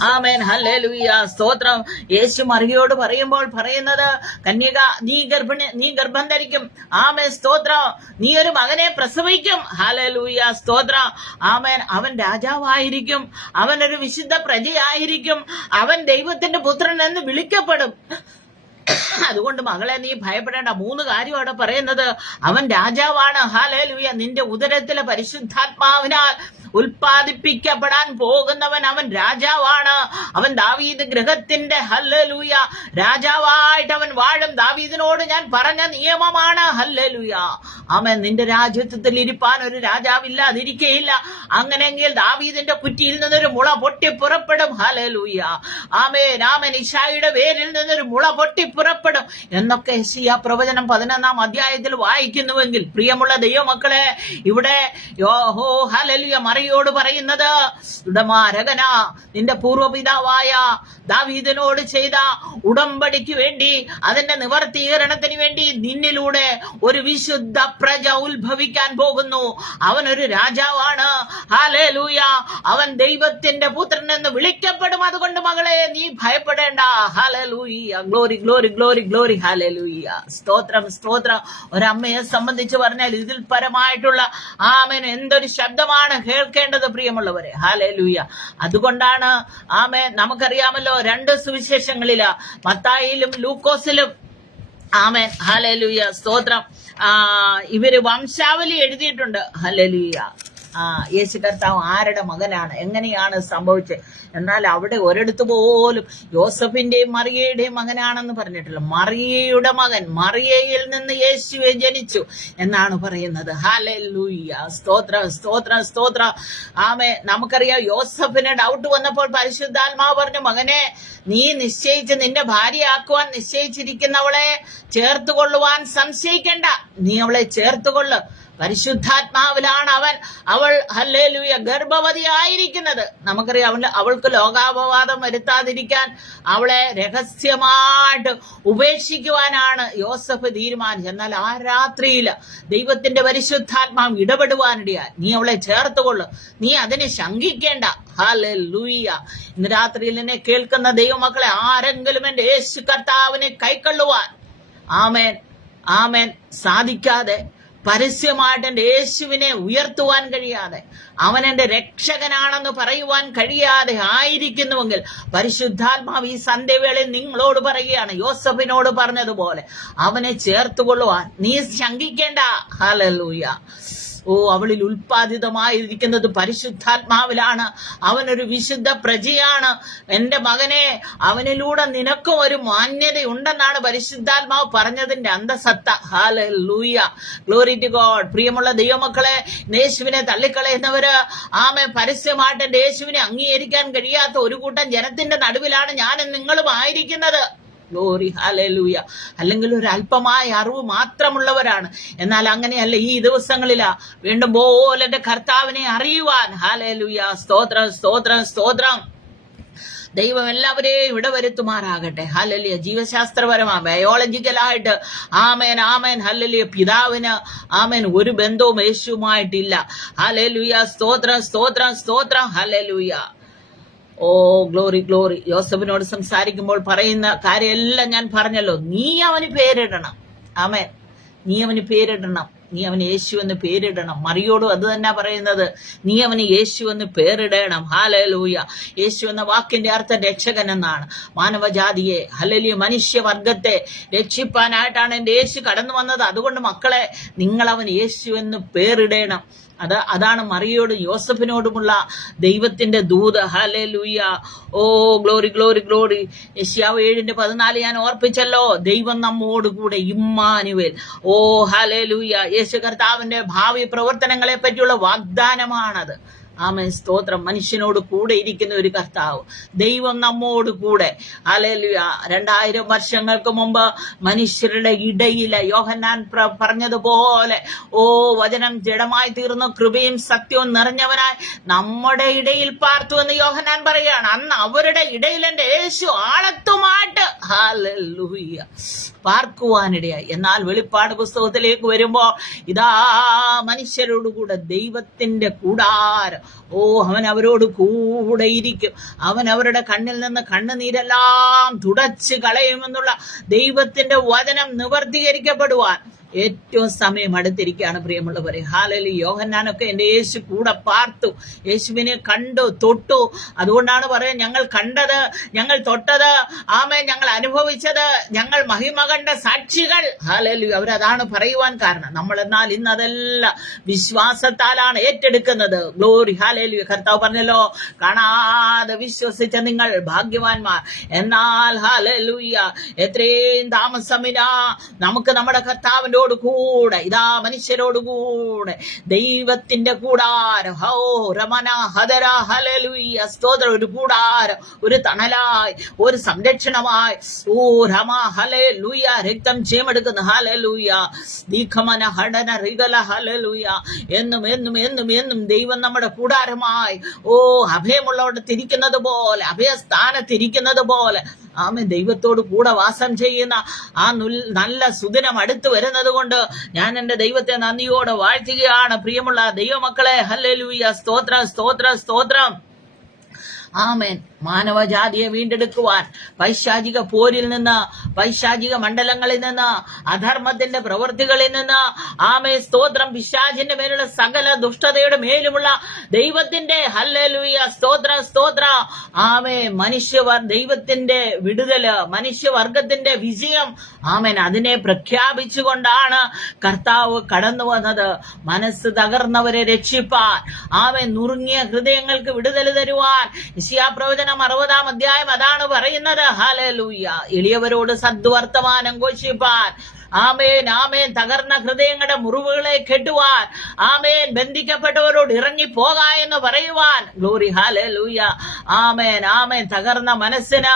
ആമേൻ, ഹല്ലേലൂയ, സ്തോത്രം. യേശു മറിയയോട് പറയുമ്പോൾ പറയുന്നത്, കന്യക, നീ ഗർഭം ധരിക്കും. ആമേൻ, സ്തോത്രം, നീ ഒരു മകനെ പ്രസവിക്കും. ഹല്ലേലൂയ, സ്തോത്രം. ആമേൻ. അവൻ രാജാവായിരിക്കും. അവൻ ഒരു വിശുദ്ധ പ്രജയായിരിക്കും. അവൻ ദൈവത്തിന്റെ പുത്രൻ എന്ന് വിളിക്കപ്പെടും. അതുകൊണ്ട് മകളെ, നീ ഭയപ്പെടേണ്ട. 3 കാര്യം അവിടെ പറയുന്നത്. അവൻ രാജാവാണ്. ഹല്ലേലൂയ. നിന്റെ ഉദരത്തിലെ പരിശുദ്ധാത്മാവിനാൽ ഉൽപ്പാദിപ്പിക്കപ്പെടാൻ പോകുന്നവൻ അവൻ രാജാവാണ്. അവൻ ദാവീദ് ഗൃഹത്തിന്റെ, ഹല്ലേലൂയ, രാജാവായിട്ട് അവൻ വാഴും. ദാവീദിനോട് ഞാൻ പറഞ്ഞ നിയമമാണ്. ഹല്ലേലൂയ. ആമേൻ. നിന്റെ രാജ്യത്വത്തിൽ ഇരിപ്പാൻ ഒരു രാജാവില്ലാതിരിക്കയില്ല. അങ്ങനെയെങ്കിൽ ദാവീദിന്റെ കുറ്റിയിൽ നിന്നൊരു മുള പൊട്ടി പുറപ്പെടും. ഹല്ലേലൂയ. ആമേൻ ആമേൻ. ഇശായിയുടെ വേരിൽ നിന്നൊരു മുള പൊട്ടി പുറപ്പെടും എന്നൊക്കെ യെശയ്യാ പ്രവചനം 11-ാം അധ്യായത്തിൽ വായിക്കുന്നുവെങ്കിൽ, പ്രിയമുള്ള ദൈവമക്കളെ, ഇവിടെ യോഹോ ഹല്ലേലൂയ മറിയോട് പറയുന്നത്, ഉടമാരകന, നിന്റെ പൂർവ്വപിതാവായ ദാവീദിനോട് ചെയ്ത ഉടമ്പടിക്ക് വേണ്ടി, അതിന്റെ നിവർത്തീകരണത്തിന് വേണ്ടി നിന്നിലൂടെ ഒരു വിശുദ്ധ പ്രജ ഉത്ഭവിക്കാൻ പോകുന്നു. അവനൊരു രാജാവാണ്. ഹല്ലേലൂയ. അവൻ ദൈവത്തിന്റെ പുത്രൻ എന്ന് വിളിക്കപ്പെടും. അതുകൊണ്ട് മകളെ, നീ ഭയപ്പെടേണ്ട. Hallelujah. Glory glory glory glory. Hallelujah. സ്തോത്രം സ്തോത്രം. ഒരമ്മയെ സംബന്ധിച്ച് പറഞ്ഞാൽ ഇതിൽ പരമായിട്ടുള്ള ആമേൻ എന്തൊരു ശബ്ദമാണ് കേൾക്കേണ്ടത് പ്രിയമുള്ളവരെ. ഹല്ലേലൂയ. അതുകൊണ്ടാണ് ആമേൻ, നമുക്കറിയാമല്ലോ 2 സുവിശേഷങ്ങളില്, മത്തായിയിലും ലൂക്കോസിലും, ആമേൻ, ഹല്ലേലൂയ, സ്തോത്രം, ഇവര് വംശാവലി എഴുതിയിട്ടുണ്ട്. ഹല്ലേലൂയ. യേശു കർത്താവ് ആരുടെ മകനാണ്, എങ്ങനെയാണ് സംഭവിച്ചത്? എന്നാൽ അവിടെ ഒരിടത്ത് പോലും യോസഫിന്റെയും മറിയയുടെയും മകനാണെന്ന് പറഞ്ഞിട്ടില്ല. മറിയയുടെ മകൻ, മറിയയിൽ നിന്ന് യേശുവെ ജനിച്ചു എന്നാണ് പറയുന്നത്. ഹല്ലേലൂയ. സ്തോത്രം സ്തോത്രം സ്തോത്രം. ആമേ. നമുക്കറിയാം, യോസഫിന് ഡൗട്ട് വന്നപ്പോൾ പരിശുദ്ധാത്മാവ് പറഞ്ഞു, മകനെ, നീ നിശ്ചയിച്ച് നിന്റെ ഭാര്യയാക്കുവാൻ നിശ്ചയിച്ചിരിക്കുന്നവളെ ചേർത്തുകൊള്ളുവാൻ സംശയിക്കണ്ട. നീ അവളെ ചേർത്തുകൊള്ളു. പരിശുദ്ധാത്മാവിലാണ് അവൾ ഹല്ലേലൂയ ഗർഭവതിയായിരിക്കുന്നത്. നമുക്കറിയാം, അവൾക്ക് ലോകാപവാദം വരുത്താതിരിക്കാൻ അവളെ രഹസ്യമായിട്ട് ഉപേക്ഷിക്കുവാനാണ് യോസഫ് തീരുമാനിച്ചത്. എന്നാൽ ആ രാത്രിയിൽ ദൈവത്തിന്റെ പരിശുദ്ധാത്മാവ് ഇടപെടുവാനിടയാ. നീ അവളെ ചേർത്തുകൊള്ളു, നീ അതിനെ ശങ്കിക്കേണ്ട. ഹല്ലേലൂയ. ഇന്ന് രാത്രിയിൽ എന്നെ കേൾക്കുന്ന ദൈവമക്കളെ, ആരെങ്കിലും എന്റെ യേശു കർത്താവിനെ കൈക്കൊള്ളുവാൻ ആമേൻ ആമേൻ സാധിക്കാതെ, പരസ്യമായിട്ട് എന്റെ യേശുവിനെ ഉയർത്തുവാൻ കഴിയാതെ, അവൻ എന്റെ രക്ഷകനാണെന്ന് പറയുവാൻ കഴിയാതെ ആയിരിക്കുന്നുവെങ്കിൽ പരിശുദ്ധാത്മാവ് ഈ സന്ധ്യവേളയിൽ നിങ്ങളോട് പറയുകയാണ്, യോസഫിനോട് പറഞ്ഞതുപോലെ അവനെ ചേർത്തുകൊള്ളുവാൻ നീ ശങ്കിക്കേണ്ട. ഹല്ലേലൂയ. അവളിൽ ഉൽപ്പാദിതമായിരിക്കുന്നത് പരിശുദ്ധാത്മാവിലാണ്. അവനൊരു വിശുദ്ധ പ്രജയാണ്. എന്റെ മകനെ, അവനിലൂടെ നിനക്കും ഒരു മാന്യതയുണ്ടെന്നാണ് പരിശുദ്ധാത്മാവ് പറഞ്ഞതിന്റെ അന്തസത്ത. Hallelujah, glory to God. പ്രിയമുള്ള ദൈവമക്കളെ, യേശുവിനെ തള്ളിക്കളയുന്നവര് പരസ്യമായിട്ട് എന്റെ യേശുവിനെ അംഗീകരിക്കാൻ കഴിയാത്ത ഒരു കൂട്ടം ജനത്തിന്റെ നടുവിലാണ് ഞാനും നിങ്ങളും ആയിരിക്കുന്നത്. Glory, hallelujah. അല്ലെങ്കിൽ ഒരു അല്പമായ അറിവ് മാത്രമുള്ളവരാണ്. എന്നാൽ അങ്ങനെയല്ല. ഈ ദിവസങ്ങളിലാ വീണ്ടും പോലെ എന്റെ കർത്താവിനെ അറിയുവാൻ. ഹല്ലേലൂയ. സ്തോത്രം, സ്തോത്രം, സ്തോത്രം. ദൈവം എല്ലാവരെയും ഇടവരുത്തുമാറാകട്ടെ. ഹല്ലേലൂയ. ജീവശാസ്ത്രപരമായ ബയോളജിക്കലായിട്ട് ആമേൻ ആമേൻ ഹല്ലേലൂയ പിതാവിന് ആമേൻ ഒരു ബന്ധവും യേശുവുമായിട്ടില്ല. ഹല്ലേലൂയ. സ്തോത്രം, സ്തോത്രം, സ്തോത്രം. ഹല്ലേലൂയ. Glory, glory. യോസഫിനോട് സംസാരിക്കുമ്പോൾ പറയുന്ന കാര്യമെല്ലാം ഞാൻ പറഞ്ഞല്ലോ. നീ അവന് പേരിടണം. ആമേൻ. നീ അവന് പേരിടണം. നീ അവന് യേശു എന്ന് പേരിടണം. മറിയോടും അത് തന്നെ പറയുന്നത്, നീ അവന് യേശു എന്ന് പേരിടണം. ഹല്ലേലൂയ. യേശു എന്ന വാക്കിന്റെ അർത്ഥം രക്ഷകൻ എന്നാണ്. മാനവജാതിയെ ഹല്ലേലൂയ മനുഷ്യവർഗത്തെ രക്ഷിപ്പാനായിട്ടാണ് എന്റെ യേശു കടന്നു വന്നത്. അതുകൊണ്ട് മക്കളെ, നിങ്ങൾ അവന് യേശു എന്ന് പേരിടണം. അതാണ് മറിയോടും യോസഫിനോടുമുള്ള ദൈവത്തിന്റെ ദൂത്. Hallelujah. Glory, glory, glory. Yeshayyavu 7:14 ഞാൻ ഓർപ്പിച്ചല്ലോ. ദൈവം നമ്മോട് കൂടെ, ഇമ്മാനുവേൽ. ഹല്ലേലൂയ. യേശു കർത്താവിന്റെ ഭാവി പ്രവർത്തനങ്ങളെ പറ്റിയുള്ള വാഗ്ദാനമാണത്. ആമേൻ, സ്തോത്രം. മനുഷ്യനോട് കൂടെ ഇരിക്കുന്ന ഒരു കർത്താവ്, ദൈവം നമ്മോട് കൂടെ. ഹല്ലേലൂയ. 2000 വർഷങ്ങൾക്ക് മുമ്പ് മനുഷ്യരുടെ ഇടയിലെ യോഹന്നാൻ പറഞ്ഞതുപോലെ വചനം ജഡമായി തീർന്നു, കൃപയും സത്യവും നിറഞ്ഞവനായി നമ്മുടെ ഇടയിൽ പാർത്തു എന്ന് യോഹന്നാൻ പറയുകയാണ്. അന്ന് അവരുടെ ഇടയിൽ എന്റെ യേശു ആളത്തുമായിട്ട് ഹല്ലേലൂയ പാർക്കുവാനിടയായി. എന്നാൽ വെളിപ്പാട് പുസ്തകത്തിലേക്ക് വരുമ്പോൾ ഇതാ മനുഷ്യരോടുകൂടെ ദൈവത്തിന്റെ കൂടാരം. അവൻ അവരോട് കൂടെ ഇരിക്കും. അവൻ അവരുടെ കണ്ണിൽ നിന്ന് കണ്ണുനീരെല്ലാം തുടച്ചു കളയുമെന്നുള്ള ദൈവത്തിന്റെ വചനം നിവർത്തീകരിക്കപ്പെടുവാൻ ഏറ്റവും സമയം അടുത്തിരിക്കുകയാണ് പ്രിയമുള്ളവരെ. ഹല്ലേലൂയ. യോഹന്നാനൊക്കെ എന്റെ യേശു കൂടെ പാർത്തു, യേശുവിനെ കണ്ടു, തൊട്ടു. അതുകൊണ്ടാണ് പറയുന്നത്, ഞങ്ങൾ കണ്ടത്, ഞങ്ങൾ തൊട്ടത്, ആമേൻ, ഞങ്ങൾ അനുഭവിച്ചത്, ഞങ്ങൾ മഹിമ കണ്ട സാക്ഷികൾ. ഹല്ലേലൂയ. അവരതാണ് പറയുവാൻ കാരണം. നമ്മൾ എന്നാൽ ഇന്ന് അതെല്ലാം വിശ്വാസത്താലാണ് ഏറ്റെടുക്കുന്നത്. Glory, hallelujah. കർത്താവ് പറഞ്ഞല്ലോ, കാണാതെ വിശ്വസിച്ച നിങ്ങൾ ഭാഗ്യവാന്മാർ. എന്നാൽ ഹല്ലേലൂയ എത്രയും താമസമില്ല, നമുക്ക് നമ്മുടെ കർത്താവിന്റെ കൂടെ, ഇതാ മനുഷ്യരോടുകൂടെ ദൈവത്തിന്റെ കൂടാരം. രമന ഹദര ഹല്ലേലൂയ. സ്തോത്രം. ഒരു കൂടാരം, ഒരു തണലായി, ഒരു സംരക്ഷണമായി. രമ ഹല്ലേലൂയ. രക്തം ചേമെടുക്കുന്ന ഹല്ലേലൂയ. ദീഖമന ഹടന റിഗല ഹല്ലേലൂയ. എന്നും എന്നും എന്നും എന്നും ദൈവം നമ്മുടെ കൂടാരമായി അഭയമുള്ളവിടെ തിരിക്കുന്നത് പോലെ, അഭയസ്ഥാനത്തിരിക്കുന്നത് പോലെ ആമേൻ ദൈവത്തോട് കൂടെ വാസം ചെയ്യുന്ന ആ നല്ല സുദിനം അടുത്ത് വരുന്നത് കൊണ്ട് ഞാൻ എന്റെ ദൈവത്തെ നന്ദിയോടെ വാഴ്ത്തുകയാണ്. പ്രിയമുള്ള ദൈവമക്കളെ, ഹല്ലേലൂയ. സ്തോത്രം, സ്തോത്രം, സ്തോത്രം. ആമേൻ. മാനവജാതിയെ വീണ്ടെടുക്കുവാൻ പൈശാചിക പോരിൽ നിന്ന്, പൈശാചിക മണ്ഡലങ്ങളിൽ നിന്ന്, അധർമ്മത്തിന്റെ പ്രവൃത്തികളിൽ നിന്ന്, ആമേ സ്തോത്രം, പിശാചിന്റെ മേലുള്ള സകല ദുഷ്ടതയുടെ മേലുമുള്ള ദൈവത്തിന്റെ ഹല്ലേലൂയ സ്തോത്രം, സ്തോത്രം. ആമേ ദൈവത്തിന്റെ വിടുതല്, മനുഷ്യവർഗത്തിന്റെ വിജയം. ആമേൻ. അതിനെ പ്രഖ്യാപിച്ചുകൊണ്ടാണ് കർത്താവ് കടന്നു വന്നത്. മനസ്സ് തകർന്നവരെ രക്ഷിപ്പാൻ, ആമേൻ, നുറുങ്ങിയ ഹൃദയങ്ങൾക്ക് വിടുതൽ തരുവാൻ. യെശയ്യാ പ്രവചനം 60-ാം അധ്യായം അതാണ് പറയുന്നത്. ഹല്ലേലൂയ. എളിയവരോട് സദ്വർത്തമാനം ഘോഷിപ്പാൻ, ആമേൻ ആമേൻ. തകർന്ന ഹൃദയങ്ങളുടെ മുറിവുകളെ കെട്ടുവാൻ, ആമേൻ, ബന്ധിക്കപ്പെട്ടവരോട് ഇറങ്ങി പോകാ എന്ന് പറയുവാൻ. Glory, hallelujah. Amen amen. തകർന്ന മനസ്സിന്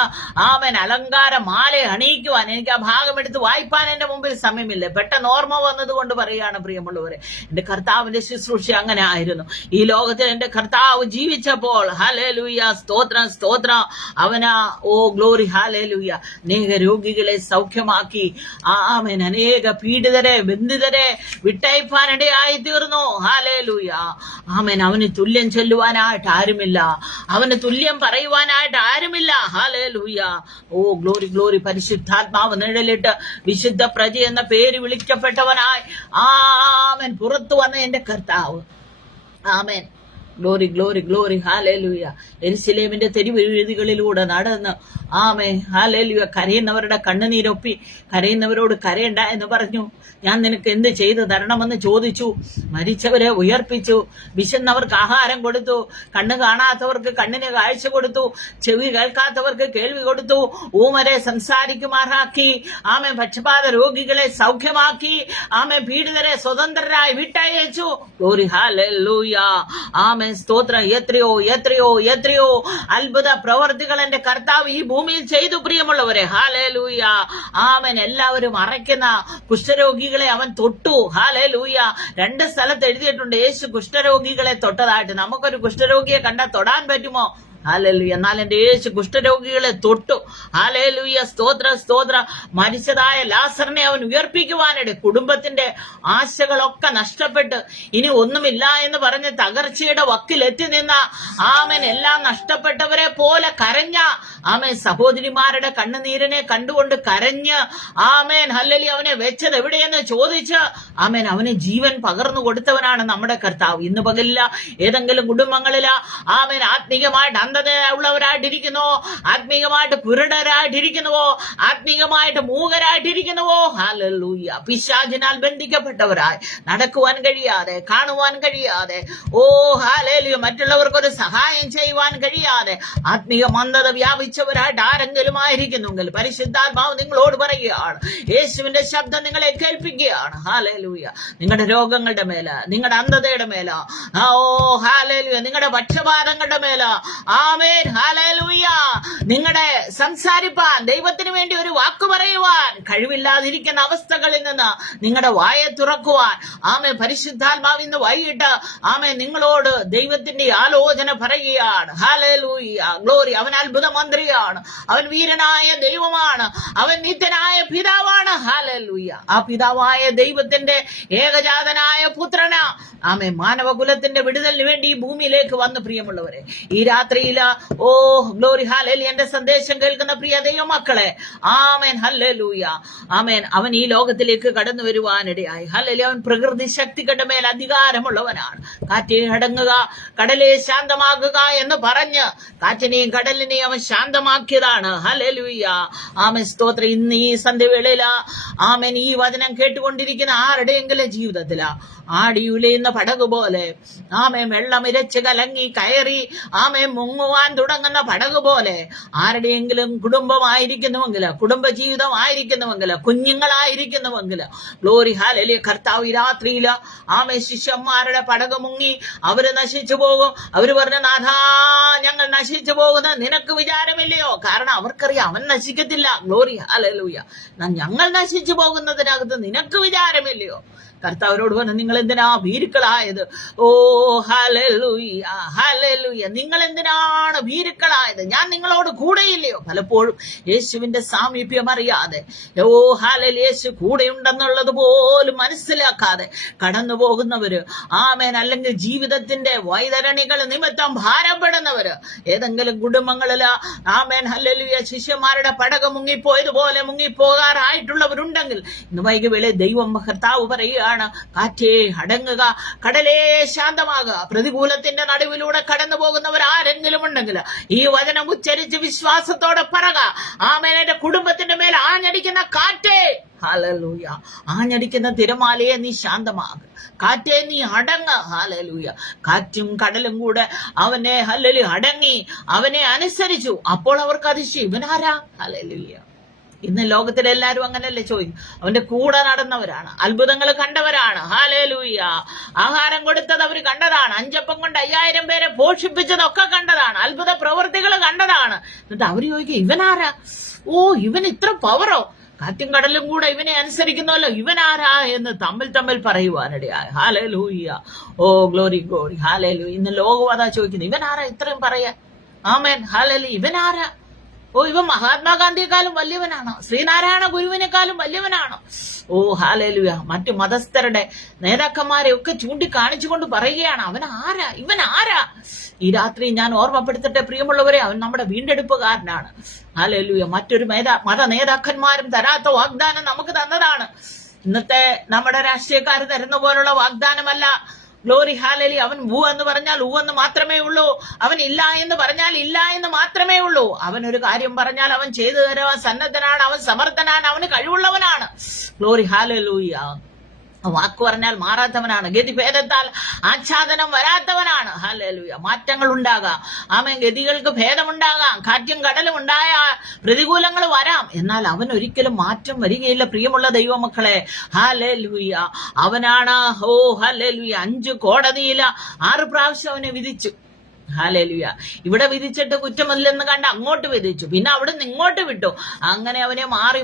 ആമേൻ അലങ്കാര മാല അണിയിക്കുവാൻ. എനിക്ക് ആ ഭാഗം എടുത്ത് വായിപ്പാൻ എന്റെ മുമ്പിൽ സമയമില്ല, പെട്ടെന്ന് ഓർമ്മ വന്നതുകൊണ്ട് പറയുകയാണ് പ്രിയമുള്ളവരെ. എന്റെ കർത്താവിന്റെ ശുശ്രൂഷ അങ്ങനെ ആയിരുന്നു. ഈ ലോകത്തിൽ എന്റെ കർത്താവ് ജീവിച്ചപ്പോൾ, ഹല്ലേലൂയ, സ്തോത്രം സ്തോത്രം, അവനാ, ഓ ഗ്ലോറി, ഹല്ലേലൂയ, അനേക രോഗികളെ സൗഖ്യമാക്കി. ആമേൻ. അനേക പീഡിതരെ ബന്ധിതരെ വിട്ടയപ്പാനിടയായി തീർന്നു. ഹല്ലേലൂയ. ആമേൻ. അവന് തുല്യം ചൊല്ലുവാനായിട്ട് ആരുമില്ല, അവന് തുല്യം പറയുവാനായിട്ട് ആരുമില്ല. ഹല്ലേലൂയ. Oh glory glory. പരിശുദ്ധാത്മാവ് നിഴലിട്ട് വിശുദ്ധ പ്രജ എന്ന പേര് വിളിക്കപ്പെട്ടവനായി, ആമേൻ, പുറത്തു വന്ന എന്റെ കർത്താവ്. ആമേൻ. Glory glory glory. ഹല്ലേലൂയ. യെരുശലേമിന്റെ തെരുവീഥികളിലൂടെ നടന്ന്, ആമേൻ, ഹല്ലേലൂയ, കരയുന്നവരുടെ കണ്ണുനീരൊപ്പി കരയുന്നവരോട് കരയണ്ട എന്ന് പറഞ്ഞു. ഞാൻ നിനക്ക് എന്ത് ചെയ്തു തരണമെന്ന് ചോദിച്ചു. മരിച്ചവരെ ഉയർപ്പിച്ചു, വിശന്നവർക്ക് ആഹാരം കൊടുത്തു, കണ്ണ് കാണാത്തവർക്ക് കണ്ണിന് കാഴ്ച കൊടുത്തു, ചെവി കേൾക്കാത്തവർക്ക് കേൾവി കൊടുത്തു, ഊമരെ സംസാരിക്കുമാറാക്കി, ആമേൻ, പക്ഷപാത രോഗികളെ സൗഖ്യമാക്കി, ആമേൻ, പീഡിതരെ സ്വതന്ത്രരായി വിട്ടയച്ചു. Glory, hallelujah. ആമേൻ, സ്തോത്രം. എത്രയോ എത്രയോ എത്രയോ അത്ഭുത പ്രവർത്തികൾ എന്റെ കർത്താവ് ഈ ഭൂമിയിൽ ചെയ്തു പ്രിയമുള്ളവരെ. ഹല്ലേലൂയ. ആമേൻ. എല്ലാവരും അറയ്ക്കുന്ന കുഷ്ഠരോഗികളെ അവൻ തൊട്ടു. ഹല്ലേലൂയ. 2 സ്ഥലത്ത് എഴുതിയിട്ടുണ്ട് യേശു കുഷ്ഠരോഗികളെ തൊട്ടതായിട്ട്. നമുക്കൊരു കുഷ്ഠരോഗിയെ കണ്ടാൽ തൊടാൻ പറ്റുമോ? ഹല്ലേലൂയ. എന്നാൽ എന്റെ യേശു കുഷ്ഠരോഗികളെ തൊട്ടു. ഹല്ലേലൂയ. സ്തോത്ര സ്തോത്ര. മരിച്ചതായ ലാസറിനെ അവൻ ഉയർപ്പിക്കുവാനിടെ കുടുംബത്തിന്റെ ആശകളൊക്കെ നഷ്ടപ്പെട്ട് ഇനി ഒന്നുമില്ല എന്ന് പറഞ്ഞ് തകർച്ചയുടെ വക്കിലെത്തി നിന്ന, ആമേൻ, എല്ലാം നഷ്ടപ്പെട്ടവരെ പോലെ കരഞ്ഞ, ആമേൻ, സഹോദരിമാരുടെ കണ്ണുനീരിനെ കണ്ടുകൊണ്ട് കരഞ്ഞ്, ആമേൻ, ഹല്ലേലൂയ, അവനെ വെച്ചത് എവിടെയെന്ന് ചോദിച്ച്, ആമേൻ, അവന് ജീവൻ പകർന്നു കൊടുത്തവനാണ് നമ്മുടെ കർത്താവ്. ഇന്ന് പകലില്ല ഏതെങ്കിലും കുടുംബങ്ങളില്, ആമേൻ, ആത്മീയമായിട്ട് ഉള്ളവരായിട്ടിരിക്കുന്നുവോ, ആത്മീയമായിട്ട് കുരുടരായിട്ടിരിക്കുന്നുവോ, ആത്മീയമായിട്ട് മൂകരായിട്ടിരിക്കുന്നുവോ, ഹല്ലേലൂയ, പിശാചിനാൽ ബന്ധിക്കപ്പെട്ടവരായി നടക്കുവാൻ കഴിയാതെ, കാണുവാൻ കഴിയാതെ, ഓ ഹല്ലേലൂയ, മറ്റുള്ളവർക്കൊരു സഹായം ചെയ്യുവാൻ കഴിയാതെ ആത്മീയ മന്ദത വ്യാപിച്ചവരായിട്ട് ആരെങ്കിലും ആയിരിക്കുന്നുവെങ്കിൽ പരിശുദ്ധാത്മാവ് നിങ്ങളോട് പറയുകയാണ്, യേശുവിന്റെ ശബ്ദം നിങ്ങളെ കേൾപ്പിക്കുകയാണ്. ഹല്ലേലൂയ. നിങ്ങളുടെ രോഗങ്ങളുടെ മേല, നിങ്ങളുടെ അന്ധതയുടെ മേല, ഓ ഹല്ലേലൂയ, നിങ്ങളുടെ പക്ഷപാതങ്ങളുടെ മേല, ആമേൻ, ഹല്ലേലൂയ, നിങ്ങളുടെ സംസാരിപ്പാൻ, ദൈവത്തിന് വേണ്ടി ഒരു വാക്ക് പറയുവാൻ കഴിവില്ലാതിരിക്കുന്ന അവസ്ഥകളിൽ നിന്ന് നിങ്ങളുടെ വായെ തുറക്കുവാൻ, ആമേൻ, പരിശുദ്ധാത്മാവ് ഇന്ന് വൈകിട്ട്, ആമേൻ, നിങ്ങളോട് ദൈവത്തിന്റെ ആലോചന പറയുകയാണ്. Hallelujah, glory. അവൻ അത്ഭുത മന്ത്രിയാണ്, അവൻ വീരനായ ദൈവമാണ്, അവൻ നിത്യനായ പിതാവാണ്. ഹല്ലേലൂയ. ആ പിതാവായ ദൈവത്തിന്റെ ഏകജാതനായ പുത്രന, ആമേൻ, മാനവകുലത്തിന്റെ വിടുതലിന് വേണ്ടി ഈ ഭൂമിയിലേക്ക് വന്നു പ്രിയമുള്ളവരെ. ഈ രാത്രിയില്, ഓ ഗ്ലോറി, ഹല്ലേലൂയ, എന്റെ സന്ദേശം കേൾക്കുന്ന പ്രിയ ദൈവമക്കളെ, ആമേൻ, ഹല്ലേലൂയ, ആമേൻ, അവൻ ഈ ലോകത്തിലേക്ക് കടന്നു വരുവാനിടയായി. ഹല്ലേലൂയ. അവൻ പ്രകൃതി ശക്തികളുടെ മേൽ അധികാരമുള്ളവനാണ്. കാറ്റേ അടങ്ങുക, കടലെ ശാന്തമാകുക എന്ന് പറഞ്ഞ് കാറ്റിനെയും കടലിനെയും അവൻ ശാന്തമാക്കിയതാണ്. ഹല്ലേലൂയ. ആമേൻ, സ്തോത്രം. ഇന്ന് ഈ സന്ധ്യവേളയില്, ആമേൻ, ഈ വചനം കേട്ടുകൊണ്ടിരിക്കുന്ന ആരുടെയെങ്കിലും ജീവിതത്തില് ആടിയുലയുന്ന പടക് പോലെ, ആമേൻ, വെള്ളം ഇരച്ച് കലങ്ങി കയറി, ആമേൻ, മുങ്ങുവാൻ തുടങ്ങുന്ന പടക് പോലെ ആരുടെയെങ്കിലും കുടുംബമായിരിക്കുന്നുവെങ്കിൽ, കുടുംബജീവിതം ആയിരിക്കുന്നുവെങ്കിൽ, കുഞ്ഞുങ്ങളായിരിക്കുന്നുവെങ്കിൽ, ഗ്ലോറി, ഹല്ലേലൂയ, കർത്താവ് ഈ രാത്രിയില്, ആമേൻ, ശിഷ്യന്മാരുടെ പടക് മുങ്ങി അവര് നശിച്ചു പോകും. അവര് പറഞ്ഞു, നാഥാ, ഞങ്ങൾ നശിച്ചു പോകുന്നത് നിനക്ക് വിചാരമില്ലയോ? കാരണം അവർക്കറിയാം അവൻ നശിക്കത്തില്ല. Glory, hallelujah. ഞങ്ങൾ നശിച്ചു പോകുന്നതിനകത്ത് നിനക്ക് വിചാരമില്ലയോ? കർത്താവിനോട് പറഞ്ഞു, നിങ്ങൾ എന്തിനാ ഭീരുക്കളായത്? ഓ ഹല്ലേലൂയ, ഹല്ലേലൂയ, നിങ്ങൾ എന്തിനാണ് ഭീരുക്കളായത്? ഞാൻ നിങ്ങളോട് കൂടെയില്ലയോ? പലപ്പോഴും യേശുവിന്റെ സാമീപ്യം അറിയാതെ, ഓ ഹല്ലേലൂയ, യേശു കൂടെയുണ്ടെന്നുള്ളത് പോലും മനസ്സിലാക്കാതെ കടന്നു പോകുന്നവര്, ആമേൻ, അല്ലെങ്കിൽ ജീവിതത്തിന്റെ വൈതരണികൾ നിമിത്തം ഭാരപ്പെടുന്നവര്, ഏതെങ്കിലും കുടുംബങ്ങളില്, ആമേൻ, ഹല്ലേലൂയ, ശിഷ്യന്മാരുടെ പടക് മുങ്ങിപ്പോയതുപോലെ മുങ്ങിപ്പോകാറായിട്ടുള്ളവരുണ്ടെങ്കിൽ ഇന്ന് വൈകുവേള ദൈവം കർത്താവ് പറയുക, കാറ്റേ അടങ്ങുക, കടലേ ശാന്തമാകുക. പ്രതികൂലത്തിന്റെ നടുവിലൂടെ കടന്നു പോകുന്നവർ ആരെങ്കിലും ഉണ്ടെങ്കിൽ ഈ വചനം ഉച്ചരിച്ച് വിശ്വാസത്തോടെ പറക, ആമേൻ, എന്റെ കുടുംബത്തിന്റെ മേൽ ആഞ്ഞടിക്കുന്ന കാറ്റേ, ഹല്ലേലൂയ, ആഞ്ഞടിക്കുന്ന തിരമാലയെ നീ ശാന്തമാകുക, കാറ്റേ നീ അടങ്ങ. ഹല്ലേലൂയ. കാറ്റും കടലും കൂടെ അവനെ, ഹല്ലേലൂയ, അടങ്ങി അവനെ അനുസരിച്ചു. അപ്പോൾ അവർക്ക് അതിശയം, ഇവനാരാ? ഹല്ലേലൂയ. ഇന്ന് ലോകത്തിലെല്ലാരും അങ്ങനെയല്ലേ ചോദിക്കും. അവന്റെ കൂടെ നടന്നവരാണ്, അത്ഭുതങ്ങൾ കണ്ടവരാണ്. ഹല്ലേലൂയ. ആഹാരം കൊടുത്തത് അവർ കണ്ടതാണ്, 5 അപ്പം കൊണ്ട് 5000 പേരെ പോഷിപ്പിച്ചതൊക്കെ കണ്ടതാണ്, അത്ഭുത പ്രവൃത്തികൾ കണ്ടതാണ്. എന്നിട്ട് അവര് ചോദിക്കും, ഇവനാരാ? ഇവൻ ഇത്ര പവറോ? കാറ്റും കടലും കൂടെ ഇവനെ അനുസരിക്കുന്നല്ലോ, ഇവനാരാ എന്ന് തമ്മിൽ പറയുവാനിടയായി. ഹല്ലേലൂയ. Glory glory. ഹല്ലേലൂയ. ഇന്ന് ലോകം അതാ ചോദിക്കുന്നത്, ഇവനാരാ ഇത്രയും പറയാ? ആമേൻ. ഹല്ലേലൂയ. ഇവനാരാ? ഇവൻ മഹാത്മാഗാന്ധിയെക്കാളും വലിയവനാണോ? ശ്രീനാരായണ ഗുരുവിനെക്കാളും വലിയവനാണോ? ഹല്ലേലൂയ. മറ്റു മതസ്ഥരുടെ നേതാക്കന്മാരെ ഒക്കെ ചൂണ്ടിക്കാണിച്ചുകൊണ്ട് പറയുകയാണ്, ഇവൻ ആരാ? ഈ രാത്രി ഞാൻ ഓർമ്മപ്പെടുത്തട്ടെ പ്രിയമുള്ളവരെ, അവൻ നമ്മുടെ വീണ്ടെടുപ്പുകാരനാണ്. ഹല്ലേലൂയ. മറ്റൊരു മത നേതാക്കന്മാരും തരാത്ത വാഗ്ദാനം നമുക്ക് തന്നതാണ്. ഇന്നത്തെ നമ്മുടെ രാഷ്ട്രീയക്കാർ തരുന്ന പോലുള്ള വാഗ്ദാനമല്ല. ഗ്ലോറി. ഹാലലി. അവൻ ഊ എന്ന് പറഞ്ഞാൽ ഊ എന്ന് മാത്രമേ ഉള്ളൂ. അവൻ ഇല്ല എന്ന് പറഞ്ഞാൽ ഇല്ല എന്ന് മാത്രമേ ഉള്ളൂ. അവൻ ഒരു കാര്യം പറഞ്ഞാൽ അവൻ ചെയ്തു തരാൻ സന്നദ്ധനാണ്, അവൻ സമർത്ഥനാണ്, അവന് കഴിവുള്ളവനാണ്. ഗ്ലോറി. ഹാലലൂയ. വാക്ക് പറഞ്ഞാൽ മാറാത്തവനാണ്, ഗതിഭേദത്താൽ ആച്ഛാദനം വരാത്തവനാണ്. ഹല്ലേലൂയ. മാറ്റങ്ങൾ ഉണ്ടാകാം, ആമേൻ. ഗതികൾക്ക് ഭേദമുണ്ടാകാം, കാറ്റും കടലും ഉണ്ടായ പ്രതികൂലങ്ങൾ വരാം, എന്നാൽ അവൻ ഒരിക്കലും മാറ്റം വരികയില്ല. പ്രിയമുള്ള ദൈവമക്കളെ, ഹല്ലേലൂയ. അവനാണ് ഹല്ലേലൂയ. 5 കോടതിയിൽ 6 പ്രാവശ്യം അവനെ വിധിച്ചു. ഹല്ലേലൂയ. ഇവിടെ വിധിച്ചിട്ട് കുറ്റമില്ലെന്ന് കണ്ട് അങ്ങോട്ട് വിധിച്ചു, പിന്നെ അവിടെ നിന്ന് ഇങ്ങോട്ട് വിട്ടു. അങ്ങനെ അവനെ മാറി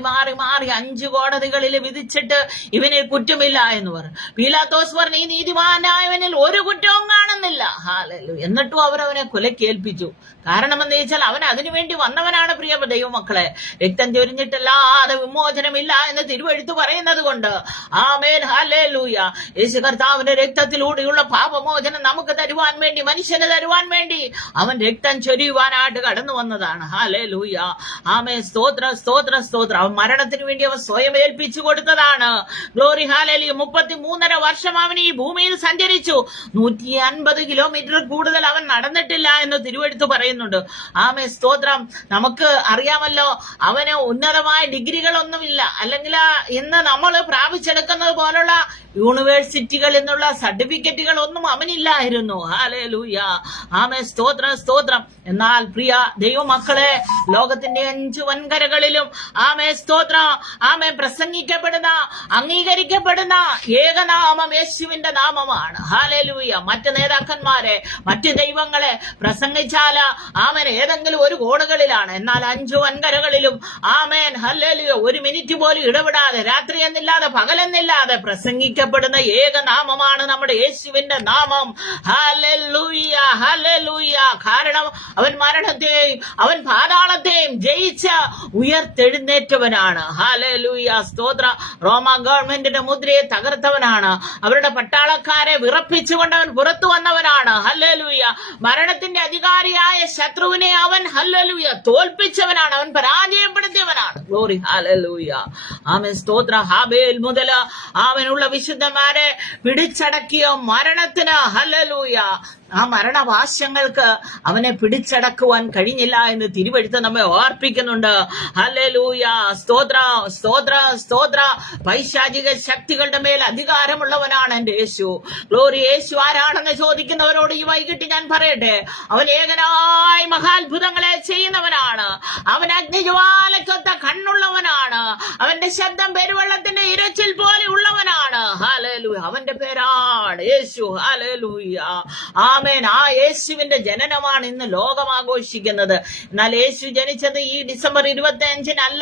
5 കോടതികളിൽ വിധിച്ചിട്ട് ഇവന് കുറ്റമില്ല എന്ന് പറഞ്ഞു. പീലാത്തോസ് പറഞ്ഞു, ഈ നീതിമാനായവനിൽ ഒരു കുറ്റവും കാണുന്നില്ല. ഹല്ലേലൂയ. എന്നിട്ടും അവരവനെ കൊലക്കേൽപ്പിച്ചു. കാരണം എന്ന് ചോദിച്ചാൽ അവൻ അതിനുവേണ്ടി വന്നവനാണ്. പ്രിയ ദൈവമക്കളെ, രക്തം ചൊരിഞ്ഞിട്ടല്ലാതെ വിമോചനമില്ല എന്ന് തിരുവെഴുത്ത് പറയുന്നത് കൊണ്ട്. ആമേൻ. ഹല്ലേലൂയ. യേശു കർത്താവിന്റെ രക്തത്തിലൂടെയുള്ള പാപമോചനം നമുക്ക് തരുവാൻ വേണ്ടി, മനുഷ്യന് തരുവാൻ വേണ്ടി അവൻ രക്തം ചൊരിയുവാനായിട്ട് കടന്നു വന്നതാണ്. ഹല്ലേലൂയ. ആമേൻ. സ്തോത്ര സ്തോത്ര സ്തോത്ര. അവൻ മരണത്തിന് വേണ്ടി അവൻ സ്വയം ഏൽപ്പിച്ചു കൊടുത്തതാണ്. ഗ്ലോറി. ഹല്ലേലൂയ. 33.5 വർഷം അവൻ ഈ ഭൂമിയിൽ സഞ്ചരിച്ചു. 150 കിലോമീറ്റർ കൂടുതൽ അവൻ നടന്നിട്ടില്ല എന്ന് തിരുവെഴുത്ത് പറയുന്നുണ്ട്. ആമേൻ. സ്തോത്രം. നമുക്ക് അറിയാമല്ലോ, അവന് ഉന്നതമായ ഡിഗ്രികളൊന്നുമില്ല, അല്ലെങ്കിൽ ഇന്ന് നമ്മൾ പ്രാപിച്ചെടുക്കുന്നത് പോലുള്ള യൂണിവേഴ്സിറ്റികൾ എന്നുള്ള സർട്ടിഫിക്കറ്റുകൾ ഒന്നും അവനില്ലായിരുന്നു. ഹല്ലേലൂയ. ആമേൻ. സ്തോത്രം സ്തോത്രം. എന്നാൽ പ്രിയ ദൈവമക്കളെ, ലോകത്തിന്റെ 5 വൻകരകളിലും ആമേൻ സ്തോത്രം, ആമേൻ, പ്രസംഗിക്കപ്പെടുന്ന, അംഗീകരിക്കപ്പെടുന്ന ഏകനാമം യേശുവിന്റെ നാമമാണ്. ഹല്ലേലൂയ. മറ്റ് നേതാക്കന്മാരെ, മറ്റ് ദൈവങ്ങളെ പ്രസംഗിച്ചാൽ ആമേൻ ഏതെങ്കിലും ഒരു കോണുകളിലാണ്. എന്നാൽ 5 വൻകരകളിലും ആമേൻ ഹല്ലേലൂയ 1 മിനിറ്റ് പോലും ഇടപെടാതെ, രാത്രി എന്നില്ലാതെ പകലെന്നില്ലാതെ പ്രസംഗിക്കപ്പെടുന്ന ഏകനാമമാണ് നമ്മുടെ യേശുവിന്റെ നാമം. ഹല്ലേലൂയ. ഹല്ലേലൂയ. കാരണം അവൻ മരണത്തെയും അവൻ പാതാളത്തെയും ജയിച്ച ഉയർത്തെഴുന്നേറ്റവനാണ്. ഹല്ലേലൂയ. സ്തോത്ര. റോമ ഗവൺമെന്റിന്റെ മുദ്രയെ തകർത്തവനാണ്. അവരുടെ പട്ടാളക്കാരെ വിറപ്പിച്ചുകൊണ്ട് അവൻ പുറത്തു വന്നവനാണ്. ഹല്ലേലൂയ. മരണത്തിന്റെ അധികാരിയായ ശത്രുവിനെ അവൻ ഹല്ലേലൂയ തോൽപ്പിച്ചവനാണ്, അവൻ പരാജയപ്പെടുത്തിയവനാണ്. ഗ്ലോറി. ഹല്ലേലൂയ. ആമേൻ. സ്തോത്ര. ഹാബേൽ മുതൽ അവനുള്ള വിശുദ്ധന്മാരെ പിടിച്ചടക്കിയ മരണത്തിന് ഹല്ലേലൂയ ആ മരണവാശങ്ങൾക്ക് അവനെ പിടിച്ചടക്കുവാൻ കഴിഞ്ഞില്ല എന്ന് തിരുവെഴുത്ത് നമ്മെ ഓർപ്പിക്കുന്നുണ്ട്. ഹല്ലേലൂയ. സ്തോത്ര സ്തോത്ര സ്തോത്ര. പൈശാചിക ശക്തികളുടെ മേൽ അധികാരമുള്ളവനാണ് എന്റെ യേശു. ഗ്ലോറി. യേശു ആരാണെന്ന് ചോദിക്കുന്നവരോട് ഈ വൈകിട്ട് ഞാൻ പറയട്ടെ, അവൻ ഏകനായി മഹാത്ഭുതങ്ങളെ ചെയ്യുന്നവനാണ്. അവൻ അഗ്നിജ്വാലക്കൊത്ത കണ്ണുള്ളവനാണ്. അവന്റെ ശബ്ദം പെരുവെള്ളത്തിന്റെ ഇരച്ചിൽ പോലെ ഉള്ളവനാണ്. ഹല്ലേലൂയ. അവന്റെ പേരാണ് യേശു. ഹല്ലേലൂയ. ആമേൻ. ആ യേശുവിന്റെ ജനനമാണ് ഇന്ന് ലോകം ആഘോഷിക്കുന്നത്. എന്നാൽ യേശു ജനിച്ചത് ഈ ഡിസംബർ 25-നല്ല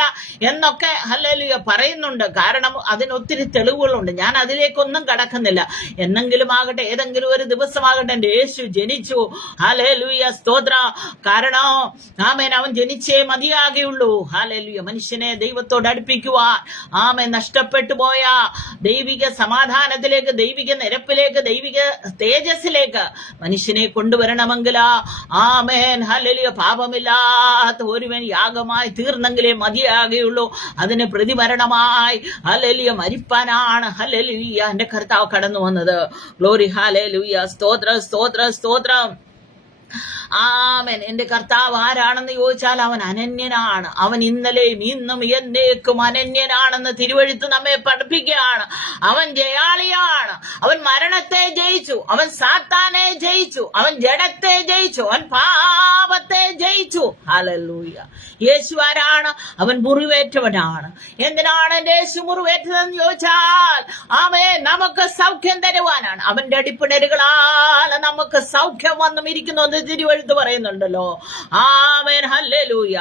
എന്നൊക്കെ ഹല്ലേലൂയ പറയുന്നുണ്ട്. കാരണം അതിനൊത്തിരി തെളിവുകളുണ്ട്. ഞാൻ അതിലേക്കൊന്നും കടക്കുന്നില്ല. എന്നെങ്കിലും ആകട്ടെ, ഏതെങ്കിലും ഒരു ദിവസമാകട്ടെ എന്റെ യേശു ജനിച്ചു. ഹല്ലേലൂയ. സ്തോത്ര. കാരണം ആമേൻ അവൻ ജനിച്ചേ മതിയാകുള്ളൂ. ഹല്ലേലൂയ. മനുഷ്യനെ ദൈവത്തോട് അടുപ്പിക്കുവാൻ, ആമേൻ, നഷ്ടപ്പെട്ടു പോയ ദൈവിക സമാധാനത്തിലേക്ക്, ദൈവിക നിരപ്പിലേക്ക്, ദൈവിക തേജസ്സിലേക്ക് മനുഷ്യനെ കൊണ്ടുവരണമെങ്കിൽ ആമേൻ ഹല്ലേലൂയ പാപമില്ലാത്ത ഒരുവൻ യാഗമായി തീർന്നെങ്കിലേ മതിയാകുള്ളൂ. അതിന് പ്രതിമരണമായി ഹല്ലേലൂയ മരിപ്പാനാണ് ഹല്ലേലൂയ എന്റെ കർത്താവ് കടന്നു വന്നത്. ഗ്ലോറി. ഹല്ലേലൂയ. സ്തോത്ര സ്തോത്ര സ്തോത്രം. ആമേൻ. എന്റെ കർത്താവ് ആരാണെന്ന് ചോദിച്ചാൽ അവൻ അനന്യനാണ്. അവൻ ഇന്നലെയും ഇന്നും എന്നേക്കും അനന്യനാണെന്ന് തിരുവെഴുത്ത് നമ്മെ പഠിപ്പിക്കുകയാണ്. അവൻ ജയാളിയാണ്. അവൻ മരണത്തെ ജയിച്ചു, അവൻ സാത്താനെ ജയിച്ചു, അവൻ ജഡത്തെ ജയിച്ചു, അവൻ പാപത്തെ ജയിച്ചു. ജയിച്ചു. ഹല്ലേലൂയ. യേശു ആരാണ്? അവൻ മുറിവേറ്റവനാണ്. എന്തിനാണ് എന്റെ യേശു മുറിവേറ്റതെന്ന് ചോദിച്ചാൽ ആമേൻ നമുക്ക് സൗഖ്യം തരുവാനാണ്. അവന്റെ അടിപ്പിണരുകളാൽ നമുക്ക് സൗഖ്യം വന്നും ഇരിക്കുന്നു എന്ന് തിരുവെഴുത്ത് പറയുന്നുണ്ടല്ലോ. ആമേൻ. ഹല്ലേലൂയ.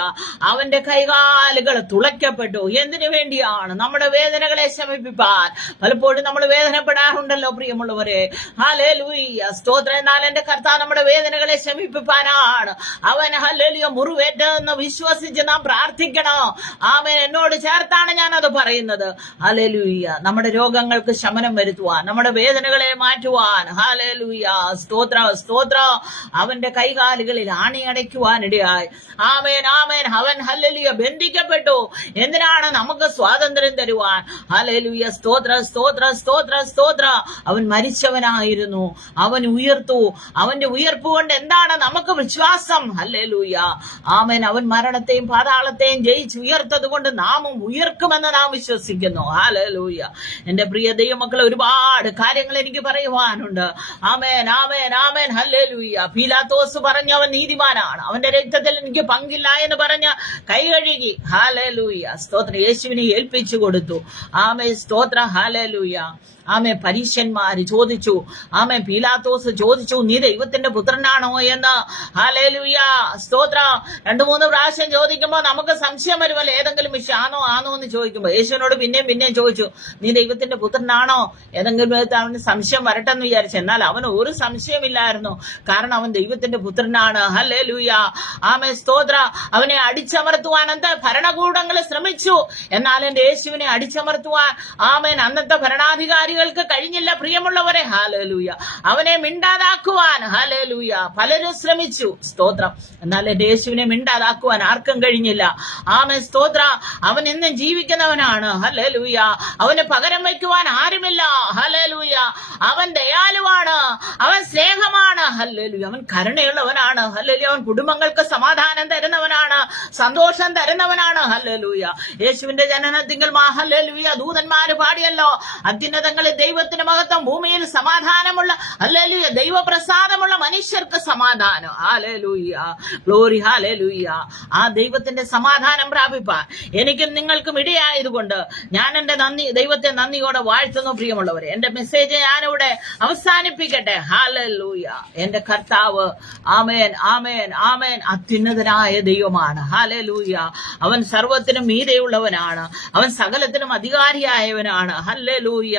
അവന്റെ കൈകാലുകൾ തുളയ്ക്കപ്പെട്ടു. എന്തിനു വേണ്ടിയാണ്? നമ്മുടെ വേദനകളെ ശമിപ്പിപ്പാൻ. പലപ്പോഴും നമ്മൾ വേദനപ്പെടാറുണ്ടല്ലോ പ്രിയമുള്ളവരെ. ഹല്ലേലൂയ. സ്തോത്രം. എന്നാൽ എന്റെ കർത്താവ് നമ്മുടെ വേദനകളെ ശമിപ്പിപ്പാനാണ്. അവൻ ഹല്ലേലൂയ മുറിവേറ്റെന്ന് വിശ്വസിച്ച് നാം പ്രാർത്ഥിക്കണം. ആമേൻ. എന്നോട് ചേർത്താണ് ഞാനത് പറയുന്നത്. ഹല്ലേലൂയ. നമ്മുടെ രോഗങ്ങൾക്ക് ശമനം വരുത്തുവാൻ, നമ്മുടെ വേദനകളെ മാറ്റുവാൻ. ഹല്ലേലൂയ. സ്തോത്രം, സ്തോത്രം. അവന്റെ കൈകാലുകളിൽ ആണിയടയ്ക്കുവാനിടയായി. ആമേൻ, ആമേൻ. അവൻ ഹല്ലേലൂയ ബന്ധിക്കപ്പെട്ടു. എന്തിനാണ്? നമുക്ക് സ്വാതന്ത്ര്യം തരുവാൻ. ഹല്ലേലൂയ. സ്തോത്ര, സ്തോത്ര, സ്തോത്ര, സ്തോത്ര. അവൻ മരിച്ചവനായിരുന്നു, അവൻ ഉയർത്തു. അവന്റെ ഉയർപ്പ് കൊണ്ട് എന്താണ് നമുക്ക് വിശ്വാസം? ഹല്ലേലൂയ. ആമേൻ. അവൻ മരണത്തെയും പാതാളത്തെയും ജയിച്ച് ഉയർത്തത് കൊണ്ട് നാമും ഉയർക്കുമെന്ന് നാം വിശ്വസിക്കുന്നു. ഹല്ലേലൂയ. എന്റെ പ്രിയ ദൈവമക്കളെ, ഒരുപാട് കാര്യങ്ങൾ എനിക്ക് പറയുവാനുണ്ട്. ആമേൻ, ആമേൻ, ആമേൻ. ഹല്ലേലൂയ. പീലാത്തോസ് പറഞ്ഞു അവൻ നീതിമാനാണ്, അവന്റെ രക്തത്തിൽ എനിക്ക് പങ്കില്ല എന്ന് പറഞ്ഞ് കൈ കഴുകി. ഹല്ലേലൂയ. സ്തോത്രം. യേശുവിനെ ഏൽപ്പിച്ചു കൊടുത്തു. ആമേൻ. സ്തോത്രം. ഹല്ലേലൂയ. ആമേ. പരീശന്മാര് ചോദിച്ചു. ആമേ. പീലാത്തോസ് ചോദിച്ചു, നീ ദൈവത്തിന്റെ പുത്രനാണോ എന്ന്. ഹല്ലേലൂയ. സ്തോത്രം. 2-3 പ്രാവശ്യം ചോദിക്കുമ്പോ നമുക്ക് സംശയം വരുമല്ലോ, ഏതെങ്കിലും വിഷയം ആണോ എന്ന് ചോദിക്കുമ്പോ. യേശുവിനോട് പിന്നെയും ചോദിച്ചു, നീ ദൈവത്തിന്റെ പുത്രനാണോ? ഏതെങ്കിലും വിധത്തിൽ അവന് സംശയം വരട്ടെന്ന് വിചാരിച്ചു. എന്നാൽ അവന് ഒരു സംശയമില്ലായിരുന്നു. കാരണം അവൻ ദൈവത്തിന്റെ പുത്രനാണ്. ഹല്ലേലൂയ. ആമേ. സ്തോത്ര. അവനെ അടിച്ചമർത്തുവാൻ ഭരണകൂടങ്ങൾ ശ്രമിച്ചു. എന്നാൽ എന്റെ യേശുവിനെ അടിച്ചമർത്തുവാൻ ആമേൻ അന്നത്തെ ഭരണാധികാരികൾക്ക് കഴിഞ്ഞില്ല പ്രിയമുള്ളവരെ. ഹല്ലേലൂയ. അവനെ മിണ്ടാതാക്കുവാൻ ഹല്ലേലൂയ പലരും ശ്രമിച്ചു. സ്തോത്രം. എന്നാൽ എന്റെ യേശുവിനെ മിണ്ടാതാക്കുവാൻ ആർക്കും കഴിഞ്ഞില്ല. ആമേൻ. സ്തോത്ര. അവൻ എന്നും ജീവിക്കുന്നവനാണ്. ഹല്ലേലൂയ. അവന് പകരം വയ്ക്കുവാൻ ആരുമില്ല. ഹല്ലേലൂയ. അവൻ ദയാലുവാണ്, അവൻ സ്നേഹമാണ്. ഹല്ലേലൂയ. അവൻ കരുണയുള്ളവനാണ്. ഹല്ലേലൂയ. അവൻ കുടുംബങ്ങൾക്ക് സമാധാനം തരുന്നവനാണ്, സന്തോഷം തരുന്നവനാണ്. ഹല്ലേലൂയ. യേശുവിന്റെ ജനനത്തിങ്കൽ ഹല്ലേലൂയ ദൂതന്മാര് പാടിയല്ലോ, അത്യുന്നതങ്ങളിൽ ദൈവത്തിന് മഹത്വം, ഭൂമിയിൽ സമാധാനമുള്ള ഹല്ലേലൂയ ദൈവപ്രസാദമുള്ള മനുഷ്യർക്ക് സമാധാനം. ഹല്ലേലൂയ. ഗ്ലോറി. ഹല്ലേലൂയ. ആ ദൈവത്തിന്റെ സമാധാനം പ്രാപിപ്പാൻ എനിക്കും നിങ്ങൾക്കും ഇടയായതുകൊണ്ട് ഞാൻ എന്റെ ദൈവത്തെ നന്ദിയോടെ വാഴ്ത്തുന്നു പ്രിയമുള്ളവരെ. എന്റെ മെസ്സേജ് ഞാനിവിടെ അവസാനിപ്പിക്കട്ടെ. ഹല്ലേലൂയ. എന്റെ കർത്താവ് ആമേൻ, ആമേൻ, ആമേൻ അത്യുന്നതനായ ദൈവമാണ്. ഹല്ലേലൂയ. അവൻ സർവ്വത്തിനും മീതെയുള്ളവനാണ്. അവൻ സകലത്തിനും അധികാരിയായവനാണ്. ഹല്ലേലൂയ.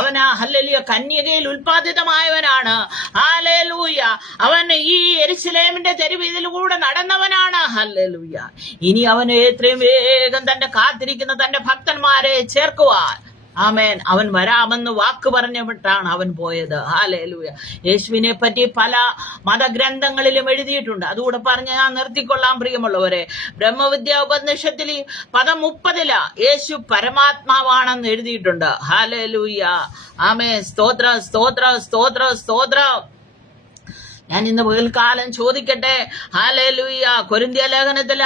അവനാ ഹല്ലേലൂയ കന്യകയിൽ ഉൽപാദിതമായവനാണ്. ഹല്ലേലൂയ. അവൻ ഈ യെരുശലേമിന്റെ തെരുവീതിലൂടെ നടന്നവനാണ്. ഹല്ലേലൂയ. ഇനി അവന് എത്രയും വേഗം തന്റെ കാത്തിരിക്കുന്ന തന്റെ ഭക്തന്മാരെ ചേർക്കുവാൻ ആമേൻ അവൻ വരാമെന്ന് വാക്ക് പറഞ്ഞിട്ടാണ് അവൻ പോയത്. ഹല്ലേലൂയ. യേശുവിനെ പറ്റി പല മതഗ്രന്ഥങ്ങളിലും എഴുതിയിട്ടുണ്ട്. അതുകൂടെ പറഞ്ഞ് ഞാൻ നിർത്തിക്കൊള്ളാം പ്രിയമുള്ളവരെ. ബ്രഹ്മവിദ്യ ഉപനിഷത്തിൽ 30 യേശു പരമാത്മാവാണെന്ന് എഴുതിയിട്ടുണ്ട്. ഹല്ലേലൂയ. ആമേൻ. സ്തോത്ര, സ്തോത്ര, സ്തോത്ര, സ്തോത്ര. ഞാൻ ഇന്ന് പകൽക്കാലം ചോദിക്കട്ടെ. ഹല്ലേലൂയ. കൊരിന്ത്യ ലേഖനത്തില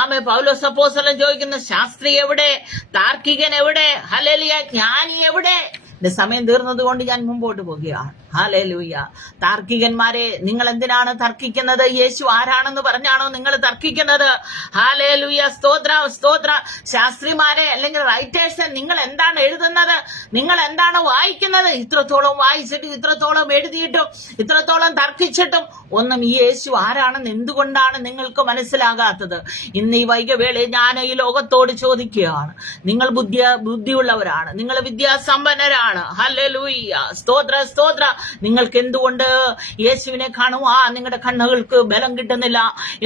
ആമേ പൗലോസ് അപ്പോസ്തലൻ ചോദിക്കുന്ന, ശാസ്ത്രി എവിടെ? താർക്കികൻ എവിടെ? ഹല്ലേലൂയ. ജ്ഞാനി എവിടെ? എന്റെ സമയം തീർന്നത് കൊണ്ട് ഞാൻ മുമ്പോട്ട് പോകുകയാണ്. ഹല്ലേലൂയ. താർക്കികന്മാരെ, നിങ്ങൾ എന്തിനാണ് തർക്കിക്കുന്നത്? യേശു ആരാണെന്ന് പറഞ്ഞാണോ നിങ്ങൾ തർക്കിക്കുന്നത്? ഹല്ലേലൂയ. സ്തോത്ര, സ്തോത്ര. ശാസ്ത്രിമാരെ അല്ലെങ്കിൽ റൈറ്റേഴ്സ്, നിങ്ങൾ എന്താണ് എഴുതുന്നത്? നിങ്ങൾ എന്താണ് വായിക്കുന്നത്? ഇത്രത്തോളം വായിച്ചിട്ടും ഇത്രത്തോളം എഴുതിയിട്ടും ഇത്രത്തോളം തർക്കിച്ചിട്ടും ഒന്നും ഈ യേശു ആരാണെന്ന് എന്തുകൊണ്ടാണ് നിങ്ങൾക്ക് മനസ്സിലാകാത്തത്? ഇന്ന് ഈ വൈകവേളയിൽ ഞാൻ ഈ ലോകത്തോട് ചോദിക്കുകയാണ്. നിങ്ങൾ ബുദ്ധിയുള്ളവരാണ്, നിങ്ങൾ വിദ്യാസമ്പന്നരാണ്. ഹല്ലേലൂയ. സ്തോത്ര, സ്തോത്ര. നിങ്ങൾക്ക് എന്തുകൊണ്ട് യേശുവിനെ കാണുവാൻ നിങ്ങളുടെ കണ്ണുകൾക്ക് ബലം കിട്ടുന്നില്ല?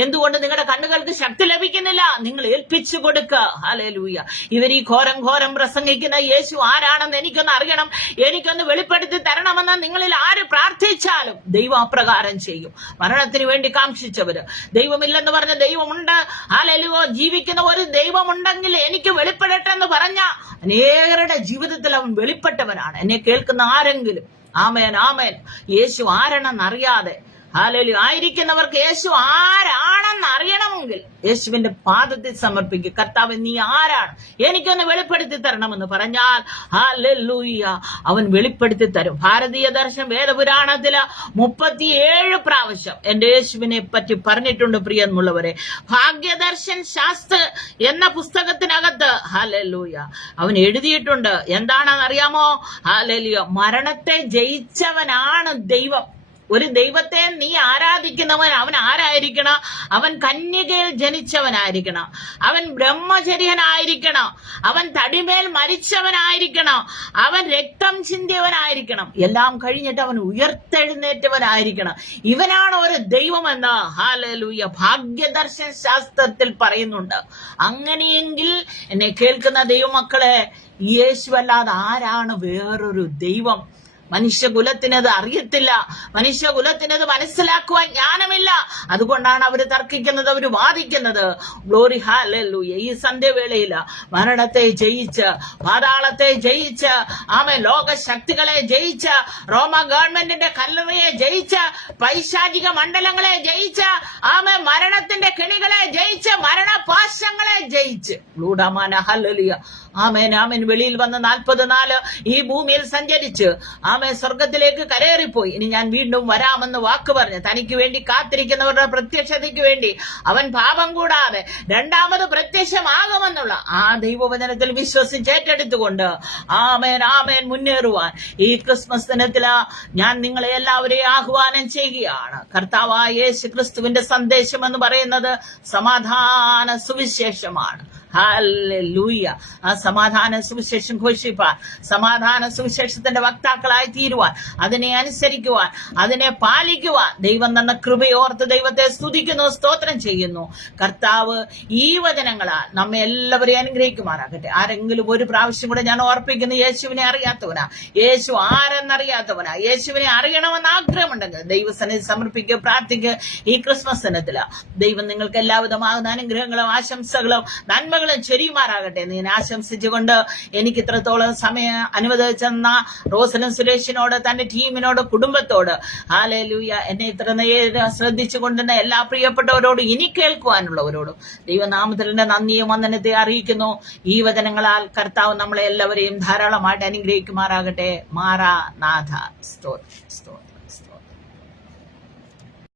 എന്തുകൊണ്ട് നിങ്ങളുടെ കണ്ണുകൾക്ക് ശക്തി ലഭിക്കുന്നില്ല? നിങ്ങൾ ഏൽപ്പിച്ചു കൊടുക്കുക. ഹല്ലേലൂയ. ഇവർ ഈ ഘോരം പ്രസംഗിക്കുന്ന യേശു ആരാണെന്ന് എനിക്കൊന്ന് അറിയണം, എനിക്കൊന്ന് വെളിപ്പെടുത്തി തരണമെന്ന് നിങ്ങളിൽ ആര് പ്രാർത്ഥിച്ചാലും ദൈവം അപ്രകാരം ചെയ്യും. മരണത്തിന് വേണ്ടി കാംക്ഷിച്ചവര്, ദൈവമില്ലെന്ന് പറഞ്ഞ ദൈവമുണ്ട്, ഹല്ലേലൂയ ജീവിക്കുന്ന ഒരു ദൈവമുണ്ടെങ്കിൽ എനിക്ക് വെളിപ്പെടട്ടെ എന്ന് പറഞ്ഞ അനേകരുടെ ജീവിതത്തിൽ അവൻ വെളിപ്പെട്ടവനാണ്. എന്നെ കേൾക്കുന്ന ആരെങ്കിലും ആമേൻ, ആമേൻ, യേശു ആരെന്നറിയാതെ ഹല്ലേലൂയ. ആയിരിക്കുന്നവർക്ക് യേശു ആരാണെന്ന് അറിയണമെങ്കിൽ യേശുവിന്റെ പാദത്തിൽ സമർപ്പിക്കുക. കർത്താവ് നീ ആരാണ്, എനിക്കൊന്ന് വെളിപ്പെടുത്തി തരണമെന്ന് പറഞ്ഞാൽ ഹല്ലേലൂയ അവൻ വെളിപ്പെടുത്തി തരും. ഭാരതീയ ദർശൻ വേദപുരാണത്തില് 37 പ്രാവശ്യം എന്റെ യേശുവിനെ പറ്റി പറഞ്ഞിട്ടുണ്ട്. പ്രിയമുള്ളവരെ, ഭാഗ്യദർശൻ ശാസ്ത്ര എന്ന പുസ്തകത്തിനകത്ത് ഹല്ലേലൂയ അവൻ എഴുതിയിട്ടുണ്ട്. എന്താണെന്ന് അറിയാമോ? ഹല്ലേലൂയ മരണത്തെ ജയിച്ചവനാണ് ദൈവം. ഒരു ദൈവത്തെ നീ ആരാധിക്കുന്നവൻ അവൻ ആരായിരിക്കണം? അവൻ കന്യകയിൽ ജനിച്ചവനായിരിക്കണം, അവൻ ബ്രഹ്മചര്യനായിരിക്കണം, അവൻ തടിമേൽ മരിച്ചവനായിരിക്കണം, അവൻ രക്തം ചിന്തിയവനായിരിക്കണം, എല്ലാം കഴിഞ്ഞിട്ട് അവൻ ഉയർത്തെഴുന്നേറ്റവനായിരിക്കണം. ഇവനാണ് ഒരു ദൈവമെന്ന് ഹല്ലേലൂയ ഭാഗ്യദർശൻ ശാസ്ത്രത്തിൽ പറയുന്നുണ്ട്. അങ്ങനെയെങ്കിൽ എന്നെ കേൾക്കുന്ന ദൈവമക്കളെ, യേശുവല്ലാതെ ആരാണ് വേറൊരു ദൈവം? മനുഷ്യകുലത്തിനത് അറിയത്തില്ല, മനുഷ്യകുലത്തിനത് മനസ്സിലാക്കുവാൻ ജ്ഞാനമില്ല. അതുകൊണ്ടാണ് അവര് തർക്കിക്കുന്നത്, അവര് വാദിക്കുന്നത്. Glory hallelujah. ഈ സന്ധ്യവേളയില് മരണത്തെ ജയിച്ച്, പാതാളത്തെ ജയിച്ച്, ലോക ശക്തികളെ ജയിച്ച്, റോമ ഗവൺമെന്റിന്റെ കല്ലറയെ ജയിച്ച്, പൈശാചിക മണ്ഡലങ്ങളെ ജയിച്ച്, മരണത്തിന്റെ കെണികളെ ജയിച്ച്, മരണപാശങ്ങളെ ജയിച്ച്, ഗ്ലൂഡമാന ഹല്ലേലൂയ. ആമേൻ. വെളിയിൽ വന്ന് 40 നാള് ഈ ഭൂമിയിൽ സഞ്ചരിച്ച് സ്വർഗത്തിലേക്ക് കരേറിപ്പോയി. ഇനി ഞാൻ വീണ്ടും വരാമെന്ന് വാക്ക് പറഞ്ഞ് തനിക്ക് വേണ്ടി കാത്തിരിക്കുന്നവരുടെ പ്രത്യക്ഷതയ്ക്ക് വേണ്ടി അവൻ പാപം കൂടാതെ രണ്ടാമത് പ്രത്യക്ഷമാകുമെന്നുള്ള ആ ദൈവവചനത്തിൽ വിശ്വസിച്ച് ഏറ്റെടുത്തുകൊണ്ട് ആമേൻ മുന്നേറുവാൻ ഈ ക്രിസ്മസ് ദിനത്തില് ഞാൻ നിങ്ങളെ എല്ലാവരെയും ആഹ്വാനം ചെയ്യുകയാണ്. കർത്താവായ യേശു ക്രിസ്തുവിന്റെ സന്ദേശം എന്ന് പറയുന്നത് സമാധാന സുവിശേഷമാണ്. ഹല്ലേലൂയ. ആ സമാധാന സുവിശേഷം ഘോഷിപ്പാൻ, സമാധാന സുവിശേഷത്തിന്റെ വക്താക്കളായി തീരുവാൻ, അതിനെ അനുസരിക്കുവാൻ, അതിനെ പാലിക്കുവാൻ ദൈവം തന്ന കൃപയോർത്ത് ദൈവത്തെ സ്തുതിക്കുന്നു, സ്തോത്രം ചെയ്യുന്നു. കർത്താവ് ഈ വചനങ്ങളാൽ നമ്മെ എല്ലാവരെയും അനുഗ്രഹിക്കുമാറാകട്ടെ. ആരെങ്കിലും ഒരു പ്രാവശ്യം കൂടെ ഞാൻ ഓർപ്പിക്കുന്നു, യേശുവിനെ അറിയാത്തവനാ, യേശു ആരെന്നറിയാത്തവനാ, യേശുവിനെ അറിയണമെന്ന് ആഗ്രഹമുണ്ടെങ്കിൽ ദൈവസന്നിധി സമർപ്പിക്കുക, പ്രാർത്ഥിക്കുക. ഈ ക്രിസ്മസ് ദിനത്തില് ദൈവം നിങ്ങൾക്ക് എല്ലാവിധമാകുന്ന അനുഗ്രഹങ്ങളും ആശംസകളും നന്മ ചെരിയുമാറാകട്ടെ എന്ന് ഞാൻ ആശംസിച്ചുകൊണ്ട് എനിക്ക് ഇത്രത്തോളം സമയം അനുവദിച്ചെന്ന റോസനും സുരേഷിനോട്, തന്റെ ടീമിനോട്, കുടുംബത്തോട് ഹല്ലേലൂയ എന്നെ ഇത്ര നേരം ശ്രദ്ധിച്ചുകൊണ്ടുന്ന എല്ലാ പ്രിയപ്പെട്ടവരോടും ഇനി കേൾക്കുവാനുള്ളവരോടും ദൈവനാമത്തിൽ നന്ദിയും വന്ദനത്തെ അറിയിക്കുന്നു. ഈ വചനങ്ങളാൽ കർത്താവ് നമ്മളെ എല്ലാവരെയും ധാരാളമായിട്ട് അനുഗ്രഹിക്കുമാറാകട്ടെ. മാറാനാഥ. സ്തോത്രം.